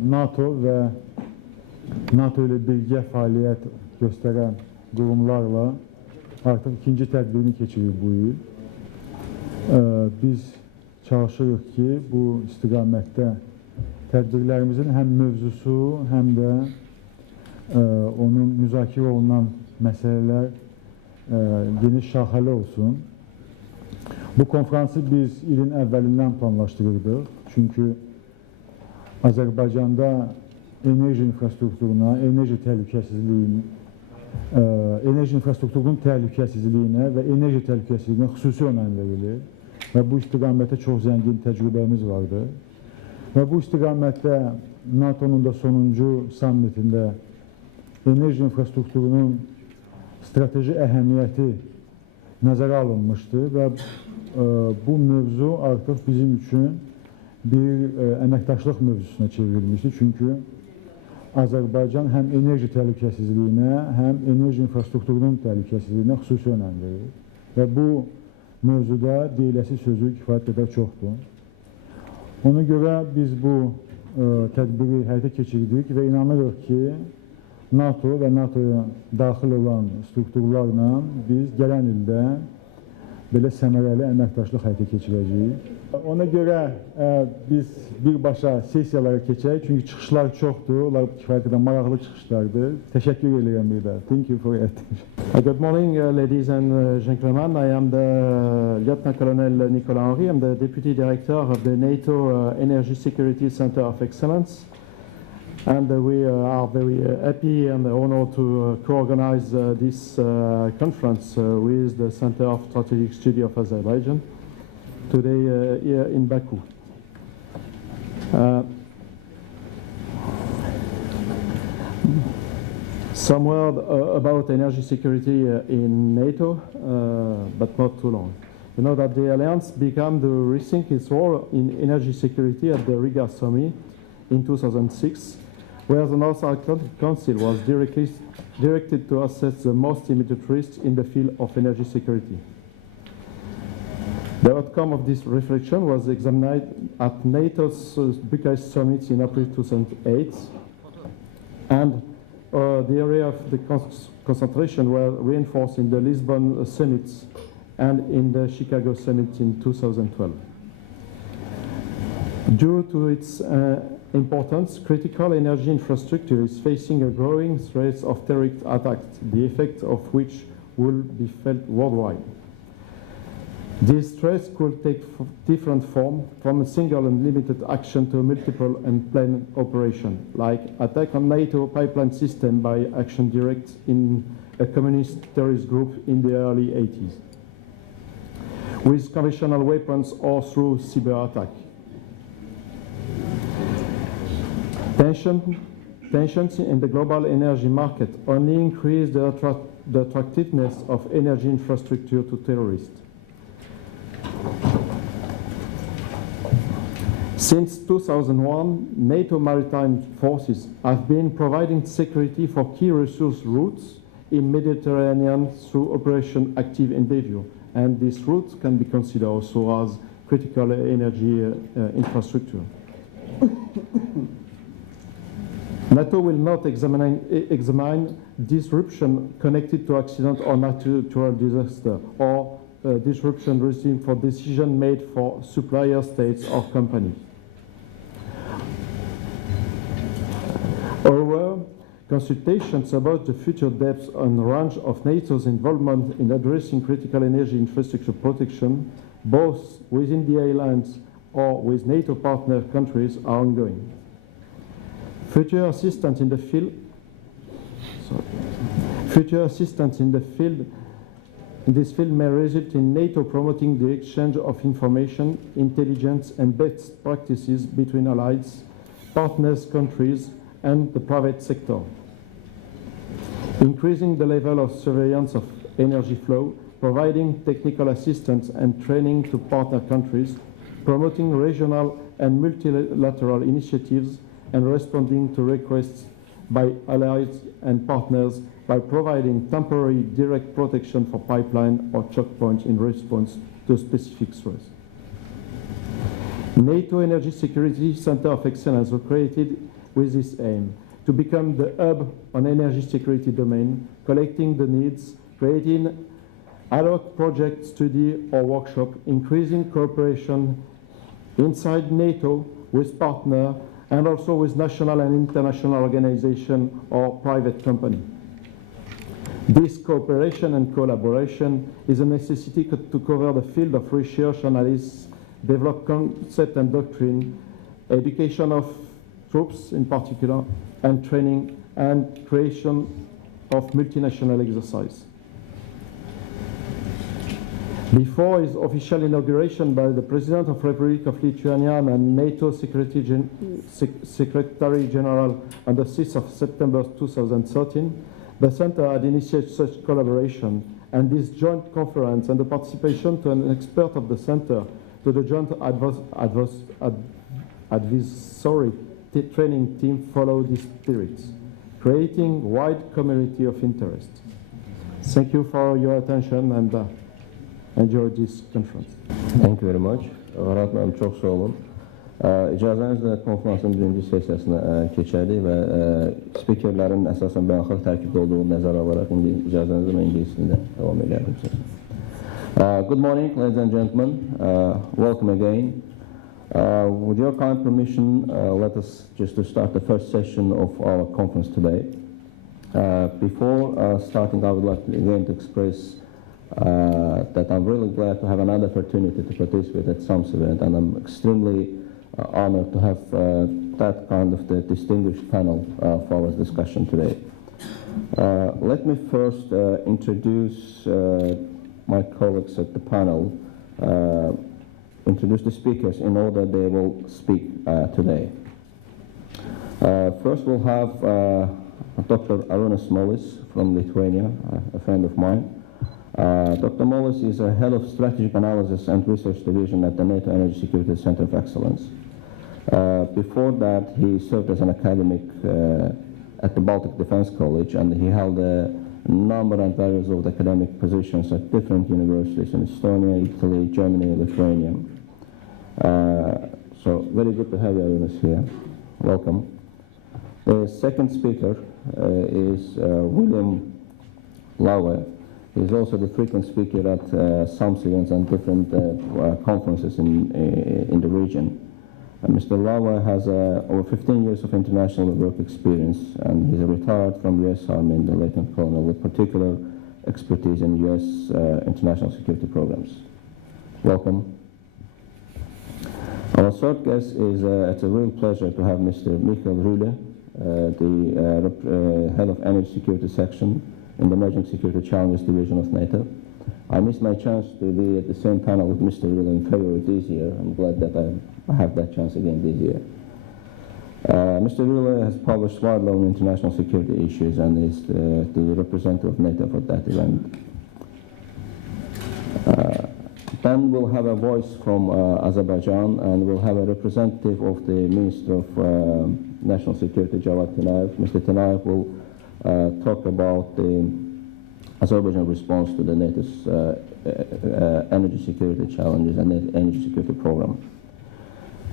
NATO və NATO ilə birgə fəaliyyət göstərən qurumlarla artıq ikinci tədbirini keçirir bu il. Biz çalışırıq ki, bu istiqamətdə tədbirlərimizin həm mövzusu, həm də onun müzakirə olunan məsələlər geniş şaxəli olsun. Bu konferansı biz ilin əvvəlindən planlaşdırırdıq. Çünki Azərbaycanda enerji infrastrukturuna, enerji infrastrukturunun təhlükəsizliyinə və enerji təhlükəsizliyinə xüsusi önəm verilir. Və bu istiqamətdə çox zəngin təcrübəmiz vardır. Və bu istiqamətdə NATO'nun da sonuncu sammitində enerji infrastrukturunun strateji əhəmiyyəti nəzərə alınmışdı və bu mövzu artıq bizim üçün bir əməkdaşlıq mövzusuna çevrilmişdi. Çünki Azərbaycan həm enerji təhlükəsizliyinə, həm enerji infrastrukturunun təhlükəsizliyinə xüsusi önəm verir. Və bu mövzuda deyiləsi sözü kifayət qədər çoxdur. Ona görə biz bu tədbiri həyata keçirdik və inanırıq ki, NATO və NATO'ya daxil olan strukturlarla biz gələn ildə belə səmərəli əməkdaşlıq həyata keçirəcəyik. Ona görə biz birbaşa sessiyalara keçək, çünki çıxışlar çoxdur, onlar kifayət qədər maraqlı çıxışlardır. Təşəkkür edirəm bir də. Thank you for your attention. Good morning, ladies and gentlemen. I am the Lieutenant Colonel Nicolas Henry. I'm the Deputy Director of the NATO Energy Security Center of Excellence. And we are very happy and honored to co-organize this conference with the Center of Strategic Study of Azerbaijan today here in Baku. Some word about energy security in NATO, but not too long. You know that the alliance began to rethink its role in energy security at the Riga summit in 2006, where the North Atlantic Council was directed to assess the most immediate risks in the field of energy security. The outcome of this reflection was examined at NATO's Bucharest summit in April 2008, and the area of the concentration were reinforced in the Lisbon summits and in the Chicago summit in 2012. Due to its importance, critical energy infrastructure is facing a growing threat of terrorist attacks, the effect of which will be felt worldwide. These threats could take different forms, from a single and limited action to a multiple and planned operation, like attack on NATO pipeline system by Action Direct in a communist terrorist group in the early 80s, with conventional weapons or through cyber attack. Tensions in the global energy market only increase the attractiveness of energy infrastructure to terrorists. Since 2001, NATO maritime forces have been providing security for key resource routes in Mediterranean through Operation Active Endeavour, and these routes can be considered also as critical energy infrastructure. NATO will not examine disruption connected to accident or natural disaster, or disruption resulting for decision made for supplier states or companies. However, consultations about the future depth and range of NATO's involvement in addressing critical energy infrastructure protection, both within the islands or with NATO partner countries, are ongoing. Future assistance in the field in this field may result in NATO promoting the exchange of information, intelligence, and best practices between allies, partners, countries, and the private sector. Increasing the level of surveillance of energy flow, providing technical assistance and training to partner countries, promoting regional and multilateral initiatives, and responding to requests by allies and partners by providing temporary direct protection for pipeline or choke points in response to specific threats. NATO Energy Security Center of Excellence was created with this aim, to become the hub on energy security domain, collecting the needs, creating ad hoc project study or workshop, increasing cooperation inside NATO with partners and also with national and international organizations or private companies. This cooperation and collaboration is a necessity to cover the field of research, analysis, develop concept and doctrine, education of troops in particular, and training and creation of multinational exercise. Before his official inauguration by the President of the Republic of Lithuania and NATO Secretary General on the 6th of September 2013, the Center had initiated such collaboration, and this joint conference and the participation to an expert of the Center to the joint advisory training team follow this spirit, creating wide community of interest. Thank you for your attention and enjoy this conference. Thank you very much. G'arat müəllim, çox sağ olun. İcazənizlə konferansın birinci sessiyasına keçərdik və spikerlərin əsasən beynəlxalq tərkibdə olduğu nəzərə alaraq indi icazənizlə mən ingilis dilində davam edərdim. Good morning, ladies and gentlemen. Welcome again. With your kind permission, let us just to start the first session of our conference today. Before starting, I would like to again to express that I'm really glad to have another opportunity to participate at SAMS event, and I'm extremely honored to have that kind of the distinguished panel for our discussion today. Let me first introduce my colleagues at the panel, introduce the speakers in order they will speak today. First we'll have Dr. Arūnas Molis from Lithuania, a friend of mine. Dr. Molis is a head of strategic analysis and research division at the NATO Energy Security Center of Excellence. Before that, he served as an academic at the Baltic Defense College, and he held a number and various of academic positions at different universities in Estonia, Italy, Germany, Lithuania. So very good to have you, Arūnas, here. Welcome. The second speaker is William Lauer. He's also the frequent speaker at SAMS events and different conferences in the region. Mr. Lauer has over 15 years of international work experience, and he's retired from U.S. Army in the Lieutenant Colonel with particular expertise in U.S. international security programs. Welcome. Our third guest is, it's a real pleasure to have Mr. Michael Rühle, the head of Energy Security Section in the Emerging Security Challenges Division of NATO. I missed my chance to be at the same panel with Mr. Rühle in February this year. I'm glad that I have that chance again this year. Mr. Rühle has published widely on international security issues and is the representative of NATO for that event. Then we'll have a voice from Azerbaijan, and we'll have a representative of the Minister of National Security, Javad Tinayev. Mr. Tinayev will talk about the Azerbaijan response to the NATO's energy security challenges and the energy security program.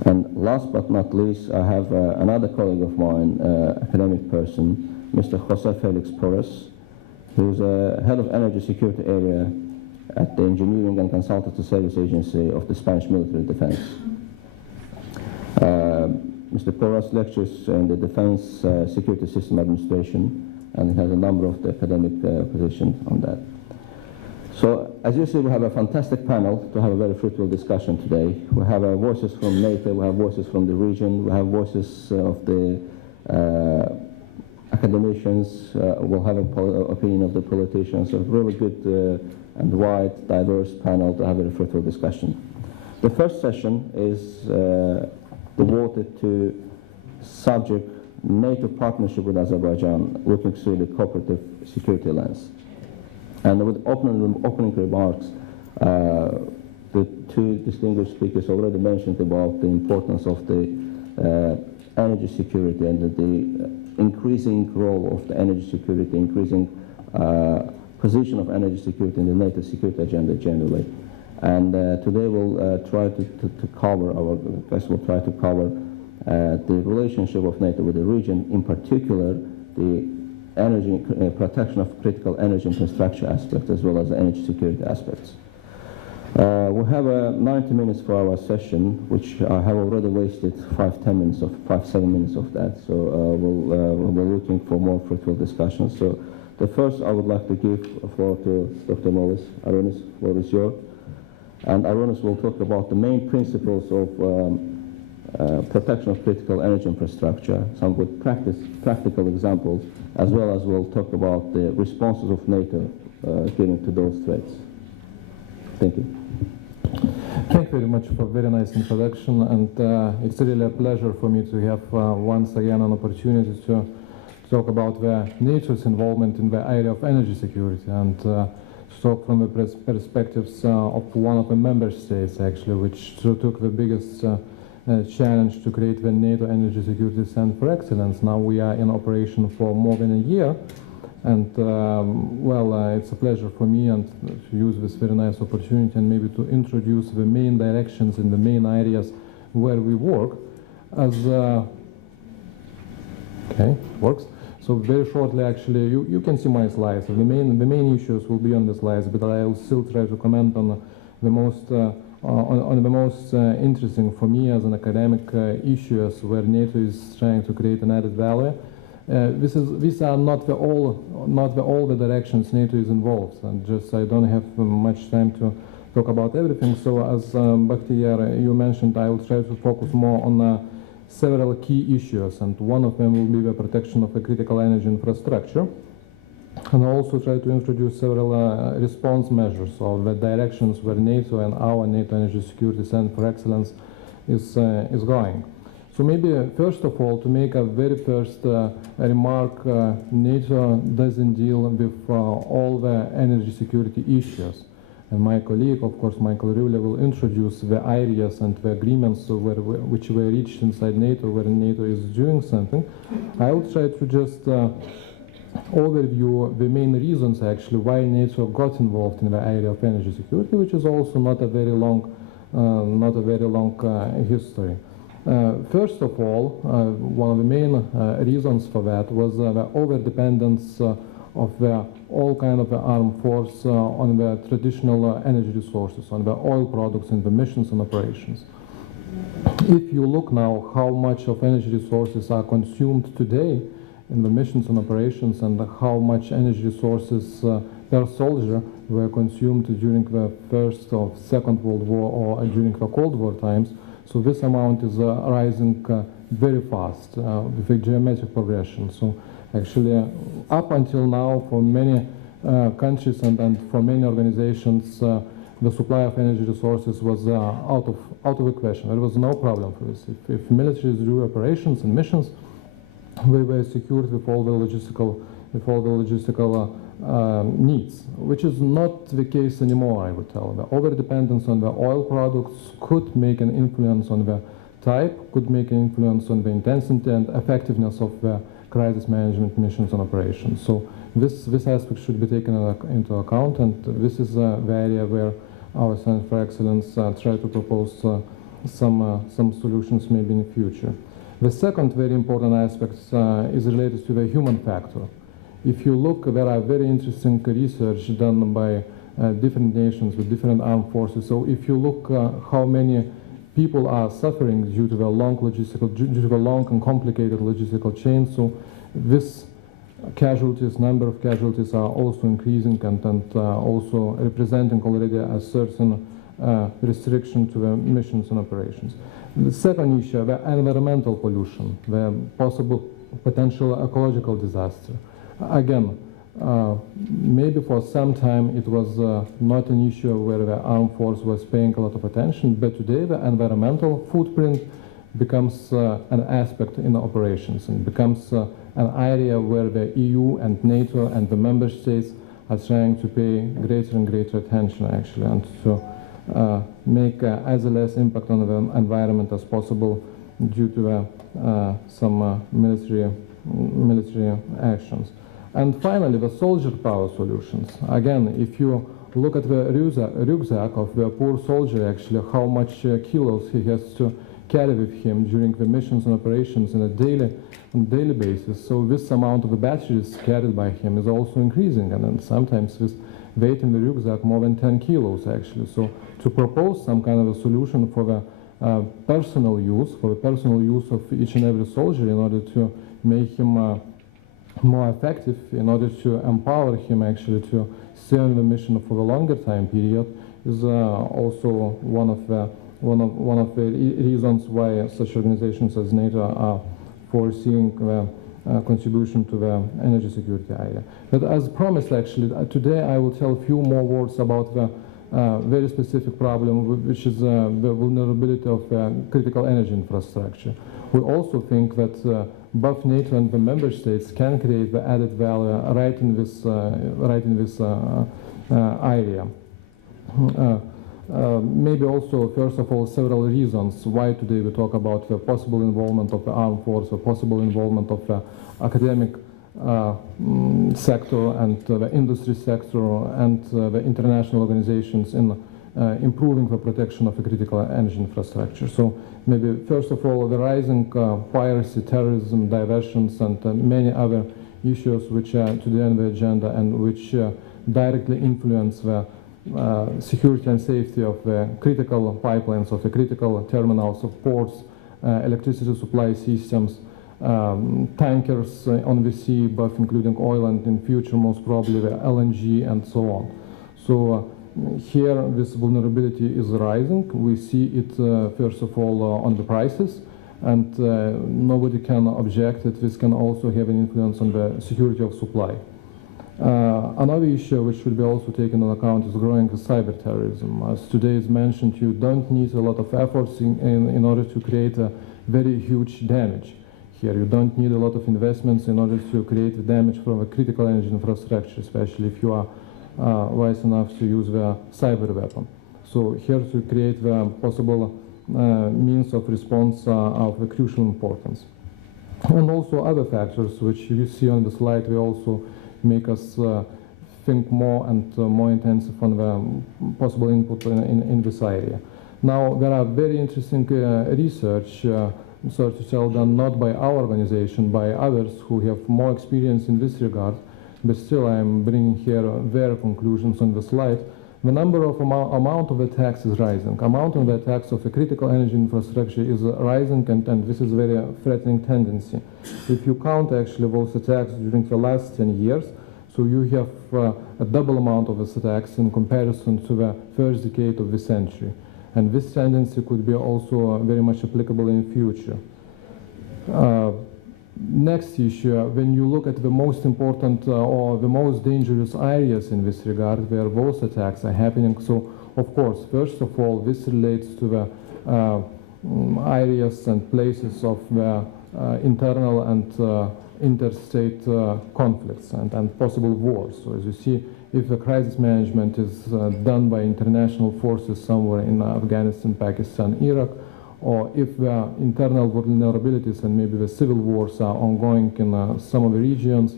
And last but not least, I have another colleague of mine, academic person, Mr. Jose Felix Porras, who's head of energy security area at the Engineering and Consultancy Service Agency of the Spanish Military Defense. Mr. Porras lectures in the Defense Security System Administration, and he has a number of the academic positions on that. So, as you see, we have a fantastic panel to have a very fruitful discussion today. We have voices from NATO, we have voices from the region, we have voices of the academicians, we'll have an opinion of the politicians, a really good and wide, diverse panel to have a fruitful discussion. The first session is devoted to subject NATO partnership with Azerbaijan, looking through the cooperative security lens. And with opening remarks, the two distinguished speakers already mentioned about the importance of the energy security and the increasing role of the energy security, increasing position of energy security in the NATO security agenda generally. And today we'll try to cover, our guests will try to cover the relationship of NATO with the region, in particular the energy protection of critical energy infrastructure aspect as well as the energy security aspects. We have 90 minutes for our session, which I have already wasted 5-7 minutes of that. So we're looking for more fruitful discussions. So the first, I would like to give the floor to Dr. Molis. Aronis, the floor is yours. And Aronis will talk about the main principles of protection of critical energy infrastructure, some good practical examples, as well as we'll talk about the responses of NATO given to those threats. Thank you. Thank you very much for a very nice introduction, and it's really a pleasure for me to have once again an opportunity to talk about the NATO's involvement in the area of energy security, and to talk from the perspectives of one of the member states, actually, which took the biggest challenge to create the NATO Energy Security Center for Excellence. Now we are in operation for more than a year, and it's a pleasure for me and to use this very nice opportunity and maybe to introduce the main directions in the main areas where we work. As okay, works. So very shortly, actually, you can see my slides. So the main issues will be on the slides, but I will still try to comment on the most interesting for me as an academic issues where NATO is trying to create an added value. These are not all the directions NATO is involved, and just I don't have much time to talk about everything. So as Bakhtiar, you mentioned, I will try to focus more on several key issues, and one of them will be the protection of the critical energy infrastructure, and also try to introduce several response measures of the directions where NATO and our NATO Energy Security Center for Excellence is going. So maybe first of all, to make a very first remark, NATO doesn't deal with all the energy security issues. And my colleague, of course, Michael Rivlin, will introduce the areas and the agreements which were reached inside NATO, where NATO is doing something. I will try to just overview the main reasons, actually, why NATO got involved in the area of energy security, which is also not a very long history. First of all, one of the main reasons for that was the over-dependence of all kind of the armed force on the traditional energy resources, on the oil products and the missions and operations. If you look now how much of energy resources are consumed today in the missions and operations, and how much energy resources per soldier were consumed during the First or Second World War or during the Cold War times, so this amount is rising very fast with a geometric progression. So actually, up until now, for many countries and for many organizations, the supply of energy resources was out of the question. There was no problem for this. If militaries do operations and missions, we were secured with all the logistical needs, which is not the case anymore, I would tell. The overdependence on the oil products could make an influence on the type, could make an influence on the intensity and effectiveness of the crisis management missions and operations. So this aspect should be taken into account, and this is the area where our Center for Excellence try to propose some solutions maybe in the future. The second very important aspect is related to the human factor. If you look, there are very interesting research done by different nations with different armed forces. So if you look how many people are suffering due to the long and complicated logistical chain, so this number of casualties are also increasing and also representing already a certain restriction to the missions and operations. The second issue, the environmental pollution, the potential ecological disaster. Again, maybe for some time it was not an issue where the armed force was paying a lot of attention, but today the environmental footprint becomes an aspect in the operations and becomes an area where the EU and NATO and the member states are trying to pay greater and greater attention, actually, and to make as less impact on the environment as possible due to some military actions. And finally, the soldier power solutions. Again, if you look at the rucksack of the poor soldier, actually, how much kilos he has to carry with him during the missions and operations on a daily basis. So this amount of the batteries carried by him is also increasing, and then sometimes this weight in the rucksack more than 10 kilos actually. So to propose some kind of a solution for the personal use of each and every soldier in order to make him more effective, in order to empower him actually to stay on the mission for a longer time period, is also one of the reasons why such organizations as NATO are foreseeing the contribution to the energy security area. But as promised, actually, today I will tell a few more words about the very specific problem, which is the vulnerability of critical energy infrastructure. We also think that both NATO and the member states can create the added value right in this area. Maybe also, first of all, several reasons why today we talk about the possible involvement of the armed force, the possible involvement of the academic sector and the industry sector and the international organizations in improving the protection of the critical energy infrastructure. So maybe first of all, the rising piracy, terrorism, diversions, and many other issues which are today on the agenda and which directly influence the security and safety of the critical pipelines, of the critical terminals, of ports, electricity supply systems, tankers on the sea, both including oil and in future most probably the LNG and so on. So here this vulnerability is rising. We see it first of all on the prices, and nobody can object that this can also have an influence on the security of supply. Another issue which should be also taken into account is growing cyber terrorism. As today is mentioned, you don't need a lot of efforts in order to create a very huge damage. Here you don't need a lot of investments in order to create the damage from a critical energy infrastructure, especially if you are wise enough to use the cyber weapon. So here to create the possible means of response are of crucial importance. And also other factors which you see on the slide will also make us think more and more intensive on the possible input in this area. Now there are very interesting research sorry to tell, done not by our organization, by others who have more experience in this regard, but still I am bringing here their conclusions on the slide. The number of amount of attacks is rising. Amount of the attacks of the critical energy infrastructure is rising, and this is a very threatening tendency. If you count actually those attacks during the last 10 years, so you have a double amount of these attacks in comparison to the first decade of the century. And this tendency could be also very much applicable in the future. Next issue, when you look at the most important or the most dangerous areas in this regard where those attacks are happening, so of course, first of all, this relates to the areas and places of the internal and interstate conflicts and possible wars. So as you see, if the crisis management is done by international forces somewhere in Afghanistan, Pakistan, Iraq, or if the internal vulnerabilities and maybe the civil wars are ongoing in some of the regions,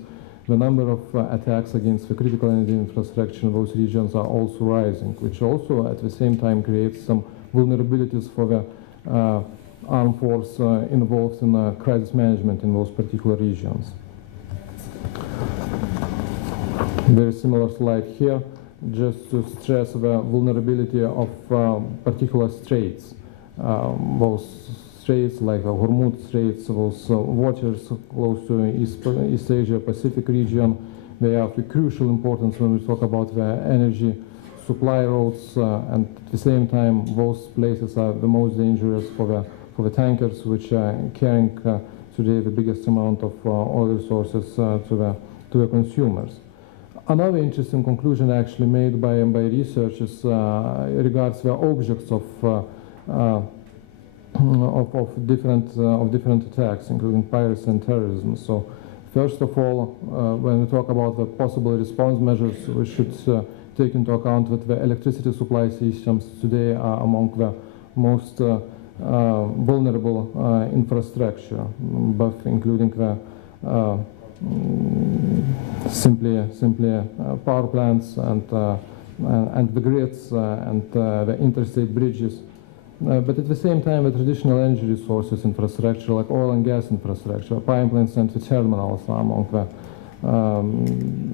the number of attacks against the critical energy infrastructure in those regions are also rising, which also at the same time creates some vulnerabilities for the armed force involved in crisis management in those particular regions. Very similar slide here, just to stress the vulnerability of particular straits. Those straits like the Hormuz Straits, those waters close to East Asia Pacific region, they are of crucial importance when we talk about the energy supply routes, and at the same time those places are the most dangerous for the tankers which are carrying today the biggest amount of oil resources to the consumers. Another interesting conclusion actually made by researchers regards the objects of different attacks, including piracy and terrorism. So, first of all, when we talk about the possible response measures, we should take into account that the electricity supply systems today are among the most vulnerable infrastructure, both including the simply power plants and the grids and the interstate bridges. but at the same time, the traditional energy resources infrastructure, like oil and gas infrastructure, pipelines and the terminals are among the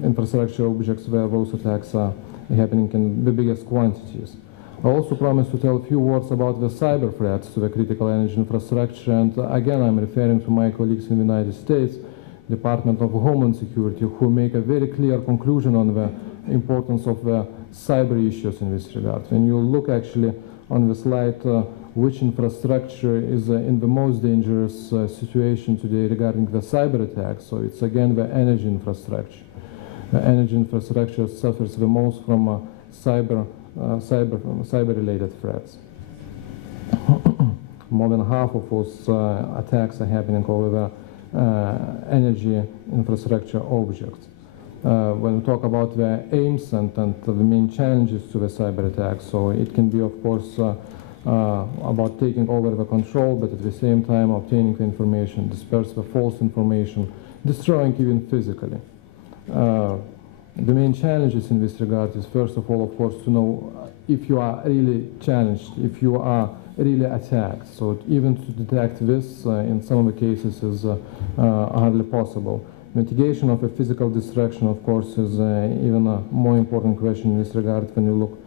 infrastructure objects where those attacks are happening in the biggest quantities. I also promised to tell a few words about the cyber threats to the critical energy infrastructure, and again I'm referring to my colleagues in the United States, Department of Homeland Security, who make a very clear conclusion on the importance of the cyber issues in this regard. When you look actually on the slide which infrastructure is in the most dangerous situation today regarding the cyber attacks, so it's again the energy infrastructure. The energy infrastructure suffers the most from cyber-related threats. More than half of those attacks are happening over the energy infrastructure objects. When we talk about the aims and the main challenges to the cyber attacks, so it can be, of course, about taking over the control, but at the same time obtaining the information, disperse the false information, destroying even physically. The main challenges in this regard is, first of all, of course, to know if you are really challenged, if you are really attacked. So even to detect this in some of the cases is hardly possible. Mitigation of a physical destruction, of course, is even a more important question in this regard when you look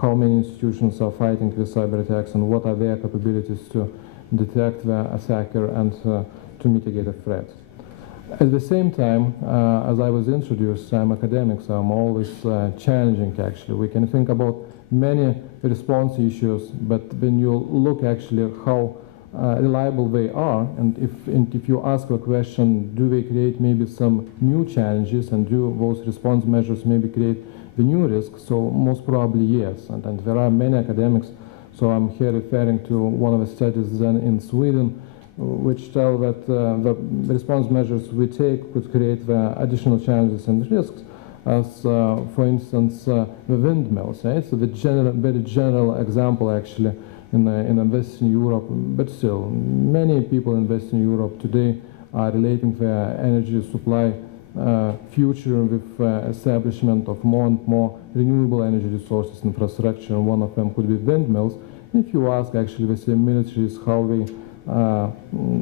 how many institutions are fighting with cyber attacks and what are their capabilities to detect the attacker and to mitigate a threat. At the same time, as I was introduced, I'm academic, so I'm always challenging actually. We can think about many response issues, but when you look actually how reliable they are, and if you ask the question, do they create maybe some new challenges, and do those response measures maybe create the new risks? So most probably yes, and there are many academics, so I'm here referring to one of the studies done in Sweden, which tell that the response measures we take could create the additional challenges and risks, as for instance the windmills. It's a very general example actually in Western Europe, but still many people in Western Europe today are relating their energy supply future with establishment of more and more renewable energy resources infrastructure, and one of them could be windmills. And if you ask actually the same militaries how they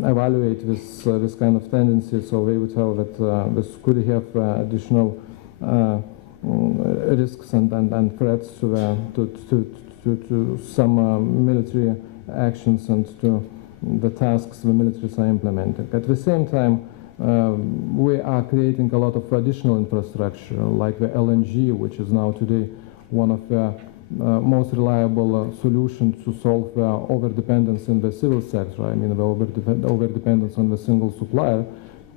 evaluate this kind of tendency, so they would tell that this could have additional risks and threats to some military actions and to the tasks the militaries are implementing. At the same time, we are creating a lot of additional infrastructure, like the LNG, which is now today one of the most reliable solutions to solve the overdependence in the civil sector. I mean, the overdependence on the single supplier,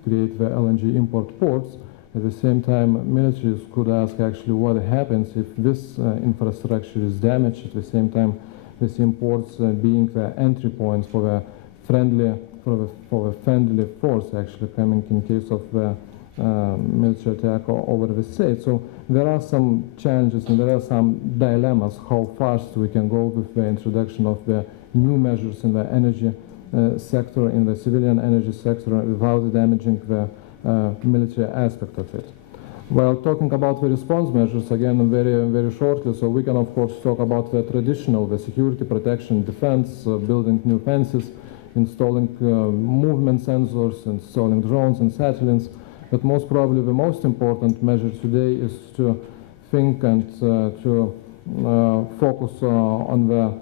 create the LNG import ports. At the same time, militaries could ask actually what happens if this infrastructure is damaged. At the same time, these imports being the entry points for the friendly force actually coming in case of the military attack over the state. So there are some challenges and there are some dilemmas how fast we can go with the introduction of the new measures in the energy sector, in the civilian energy sector, without damaging the military aspect of it. While talking about the response measures, again, very shortly, so we can of course talk about the traditional, the security, protection, defense, building new fences, installing movement sensors, installing drones and satellites. But most probably the most important measure today is to think and to focus on the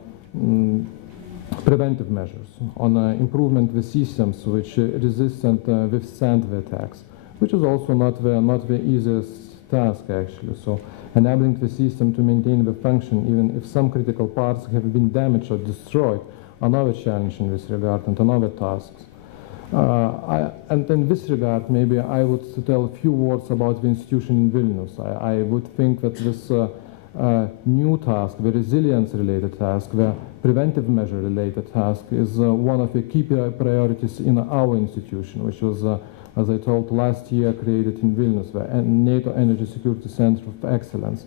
preventive measures, on improvement the systems which resist and withstand the attacks, which is also not the easiest task actually. So enabling the system to maintain the function even if some critical parts have been damaged or destroyed, another challenge in this regard and another task. And in this regard, maybe I would tell a few words about the institution in Vilnius. I would think that this new task, the resilience-related task, the preventive measure-related task, is one of the key priorities in our institution, which was, as I told, last year created in Vilnius, the NATO Energy Security Center of Excellence.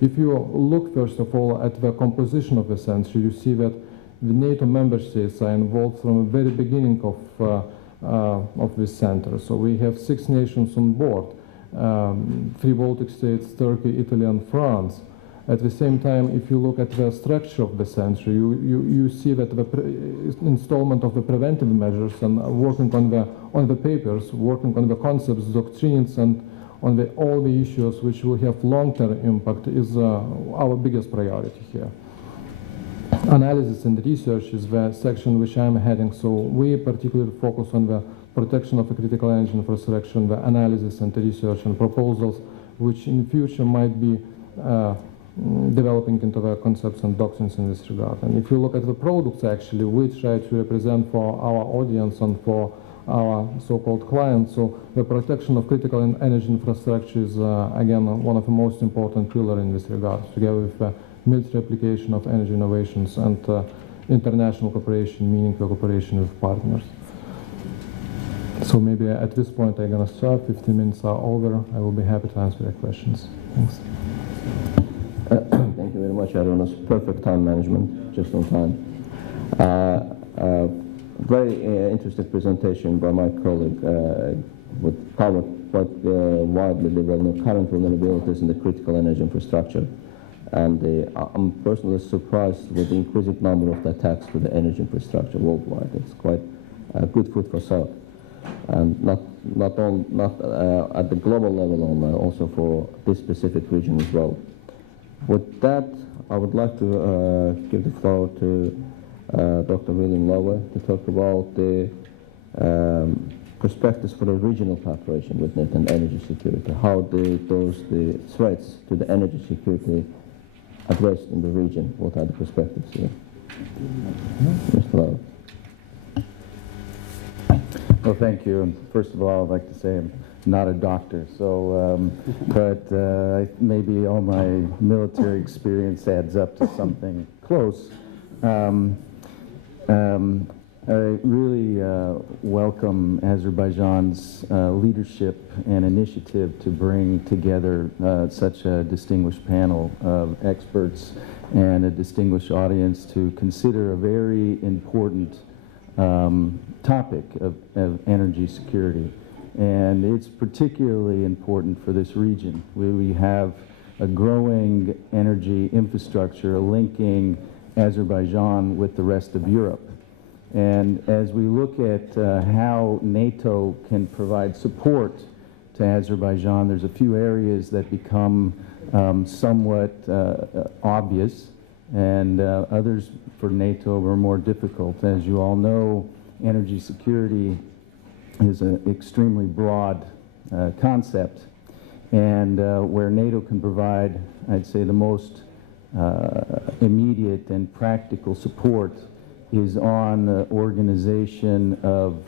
If you look, first of all, at the composition of the center, you see that the NATO member states are involved from the very beginning of this center. So we have 6 nations on board, 3 Baltic states, Turkey, Italy, and France. At the same time, if you look at the structure of the center, you see that the installment of the preventive measures and working on the papers, working on the concepts, doctrines, and on all the issues which will have long-term impact is our biggest priority here. Analysis and research is the section which I'm heading, so we particularly focus on the protection of the critical energy infrastructure, the analysis and research and proposals which in future might be developing into the concepts and doctrines in this regard. And if you look at the products actually we try to represent for our audience and for our so-called clients, so the protection of critical energy infrastructure is again one of the most important pillars in this regard, together with the military application of energy innovations and international cooperation, meaningful cooperation with partners. So maybe at this point I'm going to stop. 15 minutes are over. I will be happy to answer your questions. Thanks. Thank you very much, Aronos. Perfect time management, just on time. Very interesting presentation by my colleague with covered quite widely the current vulnerabilities in the critical energy infrastructure. And I'm personally surprised with the increasing number of the attacks to the energy infrastructure worldwide. It's quite good food for thought, and not at the global level only, also for this specific region as well. With that, I would like to give the floor to Dr. William Lowe to talk about the perspectives for the regional cooperation with NATO and energy security. How the threats to the energy security addressed in the region. What are the perspectives here? Mr. Lowe. Well, thank you. And first of all, I'd like to say I'm not a doctor, so but maybe all my military experience adds up to something close. I really welcome Azerbaijan's leadership and initiative to bring together such a distinguished panel of experts and a distinguished audience to consider a very important topic of energy security. And it's particularly important for this region, where we have a growing energy infrastructure linking Azerbaijan with the rest of Europe. And as we look at how NATO can provide support to Azerbaijan, there's a few areas that become somewhat obvious, and others for NATO are more difficult. As you all know, energy security is an extremely broad concept, and where NATO can provide, I'd say, the most immediate and practical support is on the organization of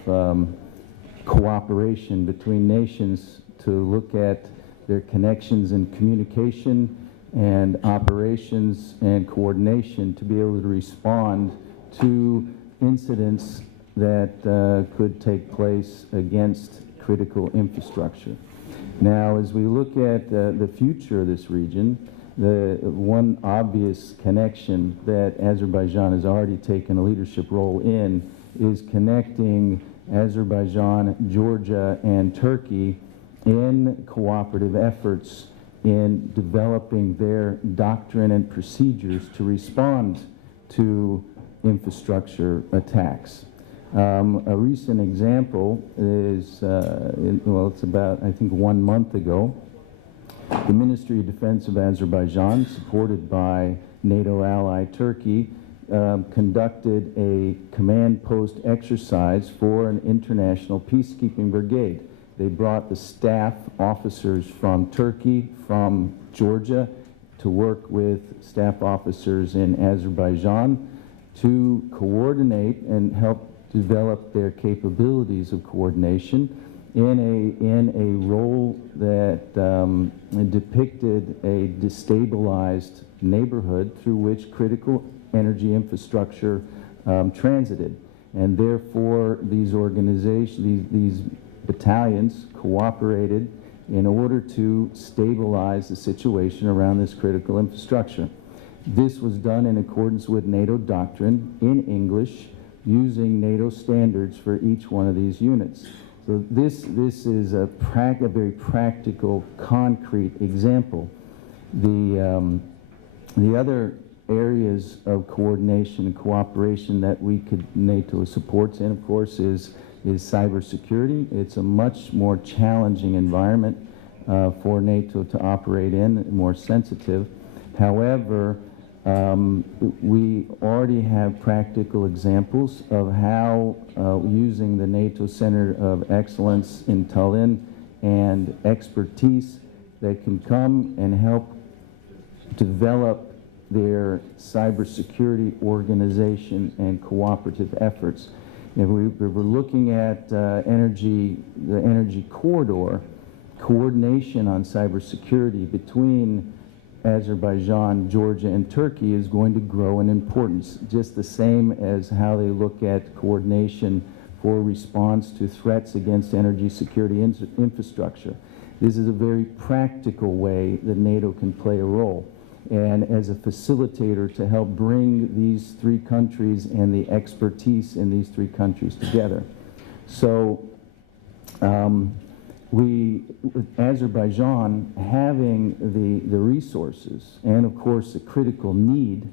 cooperation between nations to look at their connections and communication and operations and coordination to be able to respond to incidents that could take place against critical infrastructure. Now, as we look at the future of this region, the one obvious connection that Azerbaijan has already taken a leadership role in is connecting Azerbaijan, Georgia, and Turkey in cooperative efforts in developing their doctrine and procedures to respond to infrastructure attacks. A recent example is, well, it's about, I think, 1 month ago, the Ministry of Defense of Azerbaijan, supported by NATO ally Turkey, conducted a command post exercise for an international peacekeeping brigade. They brought the staff officers from Turkey, from Georgia, to work with staff officers in Azerbaijan to coordinate and help develop their capabilities of coordination in a role that depicted a destabilized neighborhood through which critical energy infrastructure transited. And therefore, these organizations, these battalions cooperated in order to stabilize the situation around this critical infrastructure. This was done in accordance with NATO doctrine in English, using NATO standards for each one of these units. So this is a very practical, concrete example. The The other areas of coordination and cooperation that NATO supports in, of course, is cybersecurity. It's a much more challenging environment for NATO to operate in, more sensitive. However, we already have practical examples of how using the NATO Center of Excellence in Tallinn and expertise that can come and help develop their cybersecurity organization and cooperative efforts. If we're looking at the energy corridor, coordination on cybersecurity between Azerbaijan, Georgia, and Turkey is going to grow in importance, just the same as how they look at coordination for response to threats against energy security infrastructure. This is a very practical way that NATO can play a role, and as a facilitator to help bring these three countries and the expertise in these three countries together. So with Azerbaijan having the resources and of course the critical need,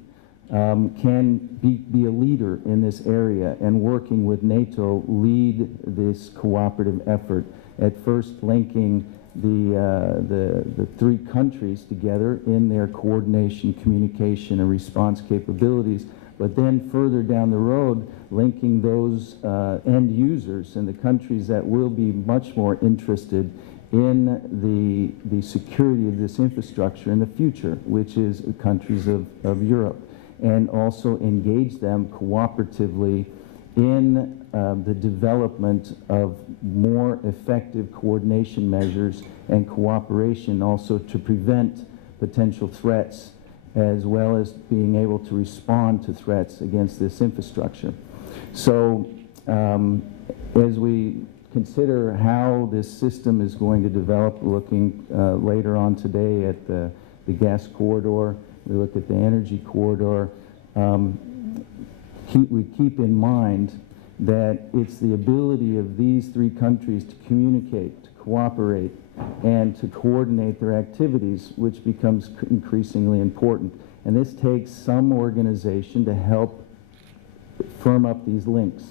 can be a leader in this area, and working with NATO lead this cooperative effort, at first linking the three countries together in their coordination, communication, and response capabilities, but then further down the road, linking those end users in the countries that will be much more interested in the security of this infrastructure in the future, which is countries of Europe, and also engage them cooperatively in the development of more effective coordination measures and cooperation also to prevent potential threats, as well as being able to respond to threats against this infrastructure. So as we consider how this system is going to develop, looking later on today at the gas corridor, we look at the energy corridor, we keep in mind that it's the ability of these three countries to communicate, to cooperate, and to coordinate their activities, which becomes increasingly important. And this takes some organization to help firm up these links,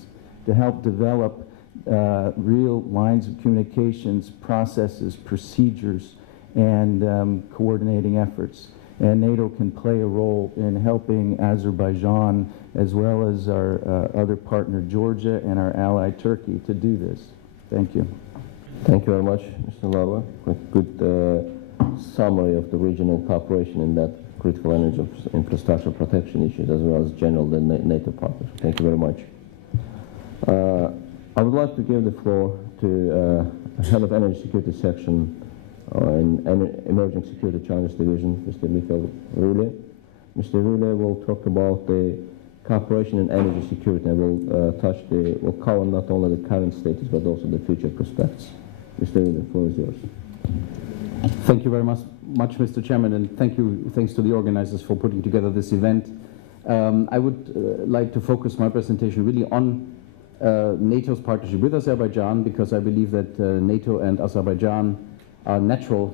to help develop real lines of communications, processes, procedures, and coordinating efforts. And NATO can play a role in helping Azerbaijan, as well as our other partner Georgia and our ally Turkey, to do this. Thank you. Thank you very much, Mr. Lava. Good summary of the regional cooperation in that critical energy infrastructure protection issues, as well as general the NATO partners. Thank you very much. I would like to give the floor to Head of Energy Security Section in Emerging Security Challenges Division, Mr. Mikhail Rule. Mr. Rule will talk about the cooperation in energy security, and will cover not only the current status but also the future prospects. Mr. Rule, the floor is yours. Thank you very much, Mr. Chairman, and thanks to the organizers for putting together this event. I would like to focus my presentation really on NATO's partnership with Azerbaijan, because I believe that NATO and Azerbaijan are natural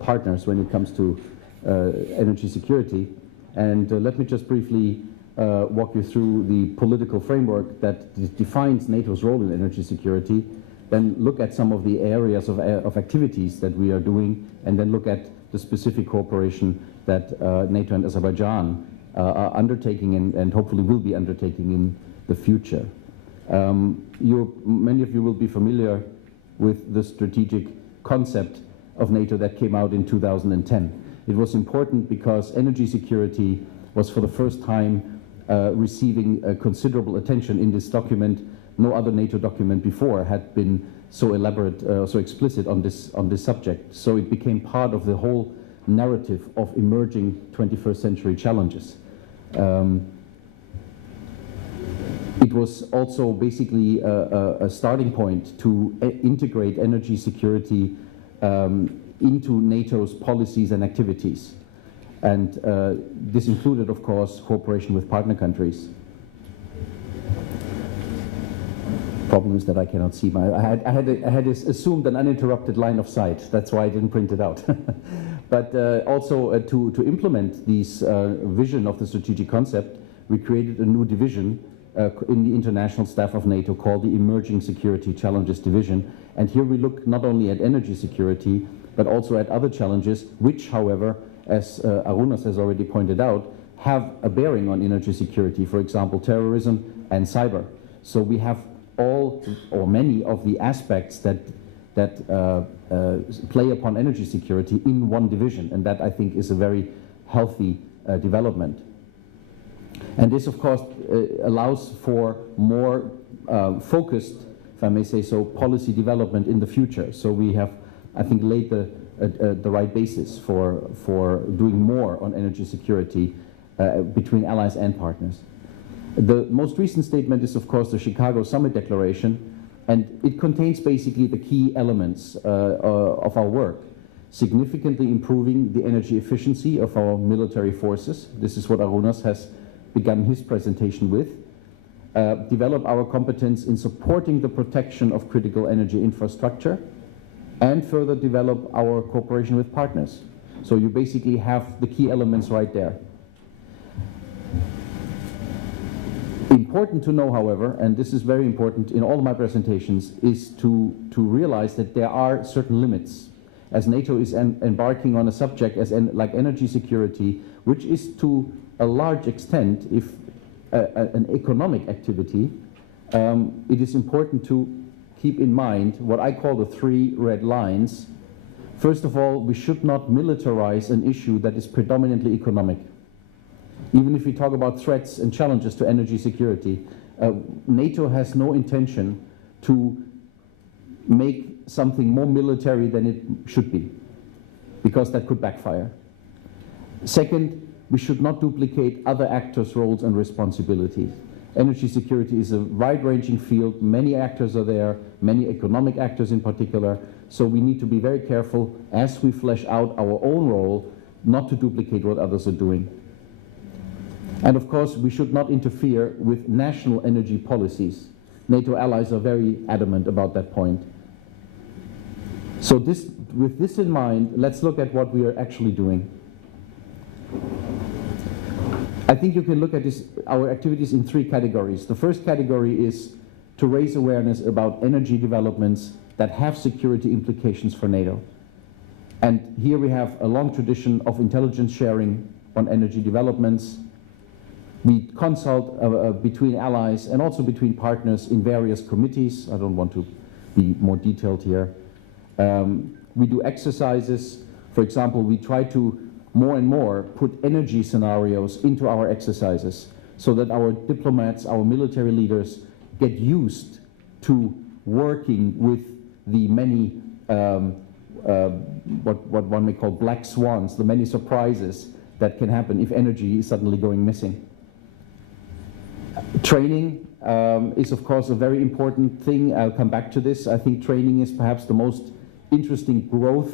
partners when it comes to energy security. And let me just briefly walk you through the political framework that defines NATO's role in energy security, then look at some of the areas of activities that we are doing, and then look at the specific cooperation that NATO and Azerbaijan are undertaking and hopefully will be undertaking in the future. Many of you will be familiar with the strategic concept of NATO that came out in 2010. It was important because energy security was for the first time receiving considerable attention in this document. No other NATO document before had been so elaborate, so explicit on this subject. So it became part of the whole narrative of emerging 21st century challenges. It was also basically a starting point to integrate energy security into NATO's policies and activities. And this included, of course, cooperation with partner countries. Problem is that I cannot see I had assumed an uninterrupted line of sight. That's why I didn't print it out. But also to implement this vision of the strategic concept, we created a new division in the international staff of NATO called the Emerging Security Challenges Division. And here we look not only at energy security, but also at other challenges, which, however, as Arunas has already pointed out, have a bearing on energy security, for example, terrorism and cyber. So we have all or many of the aspects that play upon energy security in one division, and that I think is a very healthy development. And this, of course, allows for more focused, if I may say so, policy development in the future. So we have, I think, laid the right basis for doing more on energy security between allies and partners. The most recent statement is, of course, the Chicago Summit Declaration, and it contains basically the key elements of our work. Significantly improving the energy efficiency of our military forces. This is what Arunas has begun his presentation with. Develop our competence in supporting the protection of critical energy infrastructure, and further develop our cooperation with partners. So you basically have the key elements right there. Important to know, however, and this is very important in all my presentations, is to realize that there are certain limits. As NATO is embarking on a subject like energy security, which is to a large extent, if an economic activity, it is important to keep in mind what I call the 3 red lines. First of all, we should not militarize an issue that is predominantly economic. Even if we talk about threats and challenges to energy security, NATO has no intention to make something more military than it should be, because that could backfire. Second, we should not duplicate other actors' roles and responsibilities. Energy security is a wide-ranging field. Many actors are there, many economic actors in particular. So we need to be very careful as we flesh out our own role, not to duplicate what others are doing. And of course, we should not interfere with national energy policies. NATO allies are very adamant about that point. So with this in mind, let's look at what we are actually doing. I think you can look at our activities in 3 categories. The first category is to raise awareness about energy developments that have security implications for NATO. And here we have a long tradition of intelligence sharing on energy developments. We consult between allies and also between partners in various committees. I don't want to be more detailed here. We do exercises. For example, we try to more and more put energy scenarios into our exercises so that our diplomats, our military leaders get used to working with the many, what one may call black swans, the many surprises that can happen if energy is suddenly going missing. Training is, of course, a very important thing. I'll come back to this. I think training is perhaps the most interesting growth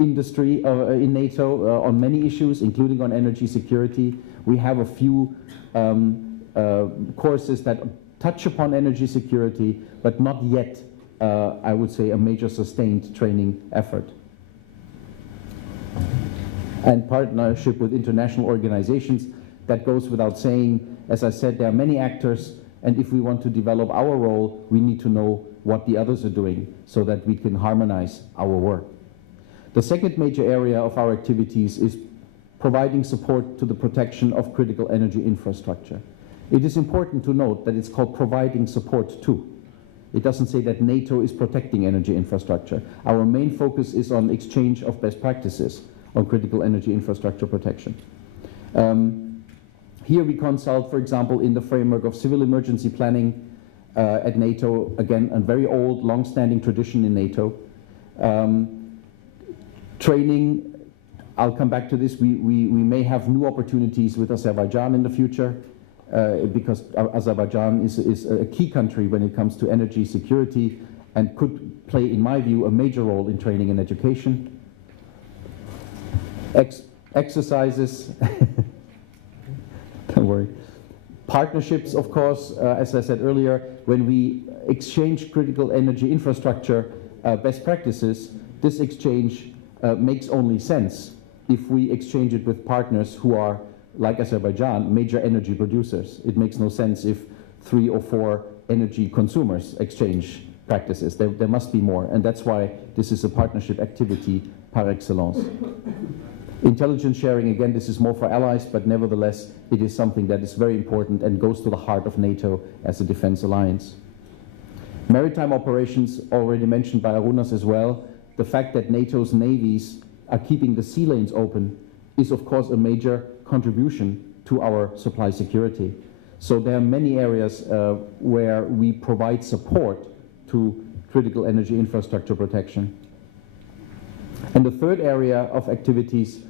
industry in NATO on many issues, including on energy security. We have a few courses that touch upon energy security, but not yet, I would say, a major sustained training effort. And partnership with international organizations, that goes without saying. As I said, there are many actors, and if we want to develop our role, we need to know what the others are doing so that we can harmonize our work. The second major area of our activities is providing support to the protection of critical energy infrastructure. It is important to note that it's called providing support to. It doesn't say that NATO is protecting energy infrastructure. Our main focus is on exchange of best practices on critical energy infrastructure protection. Here we consult, for example, in the framework of civil emergency planning at NATO, again, a very old, long-standing tradition in NATO. Training, I'll come back to this. We may have new opportunities with Azerbaijan in the future because Azerbaijan is a key country when it comes to energy security and could play, in my view, a major role in training and education. Exercises. Don't worry. Partnerships, of course, as I said earlier, when we exchange critical energy infrastructure best practices, this exchange makes only sense if we exchange it with partners who are, like Azerbaijan, major energy producers. It makes no sense if 3 or 4 energy consumers exchange practices. There must be more, and that's why this is a partnership activity par excellence. Intelligence sharing, again, this is more for allies, but nevertheless, it is something that is very important and goes to the heart of NATO as a defense alliance. Maritime operations, already mentioned by Arunas as well. The fact that NATO's navies are keeping the sea lanes open is, of course, a major contribution to our supply security. So there are many areas where we provide support to critical energy infrastructure protection. And the third area of activities,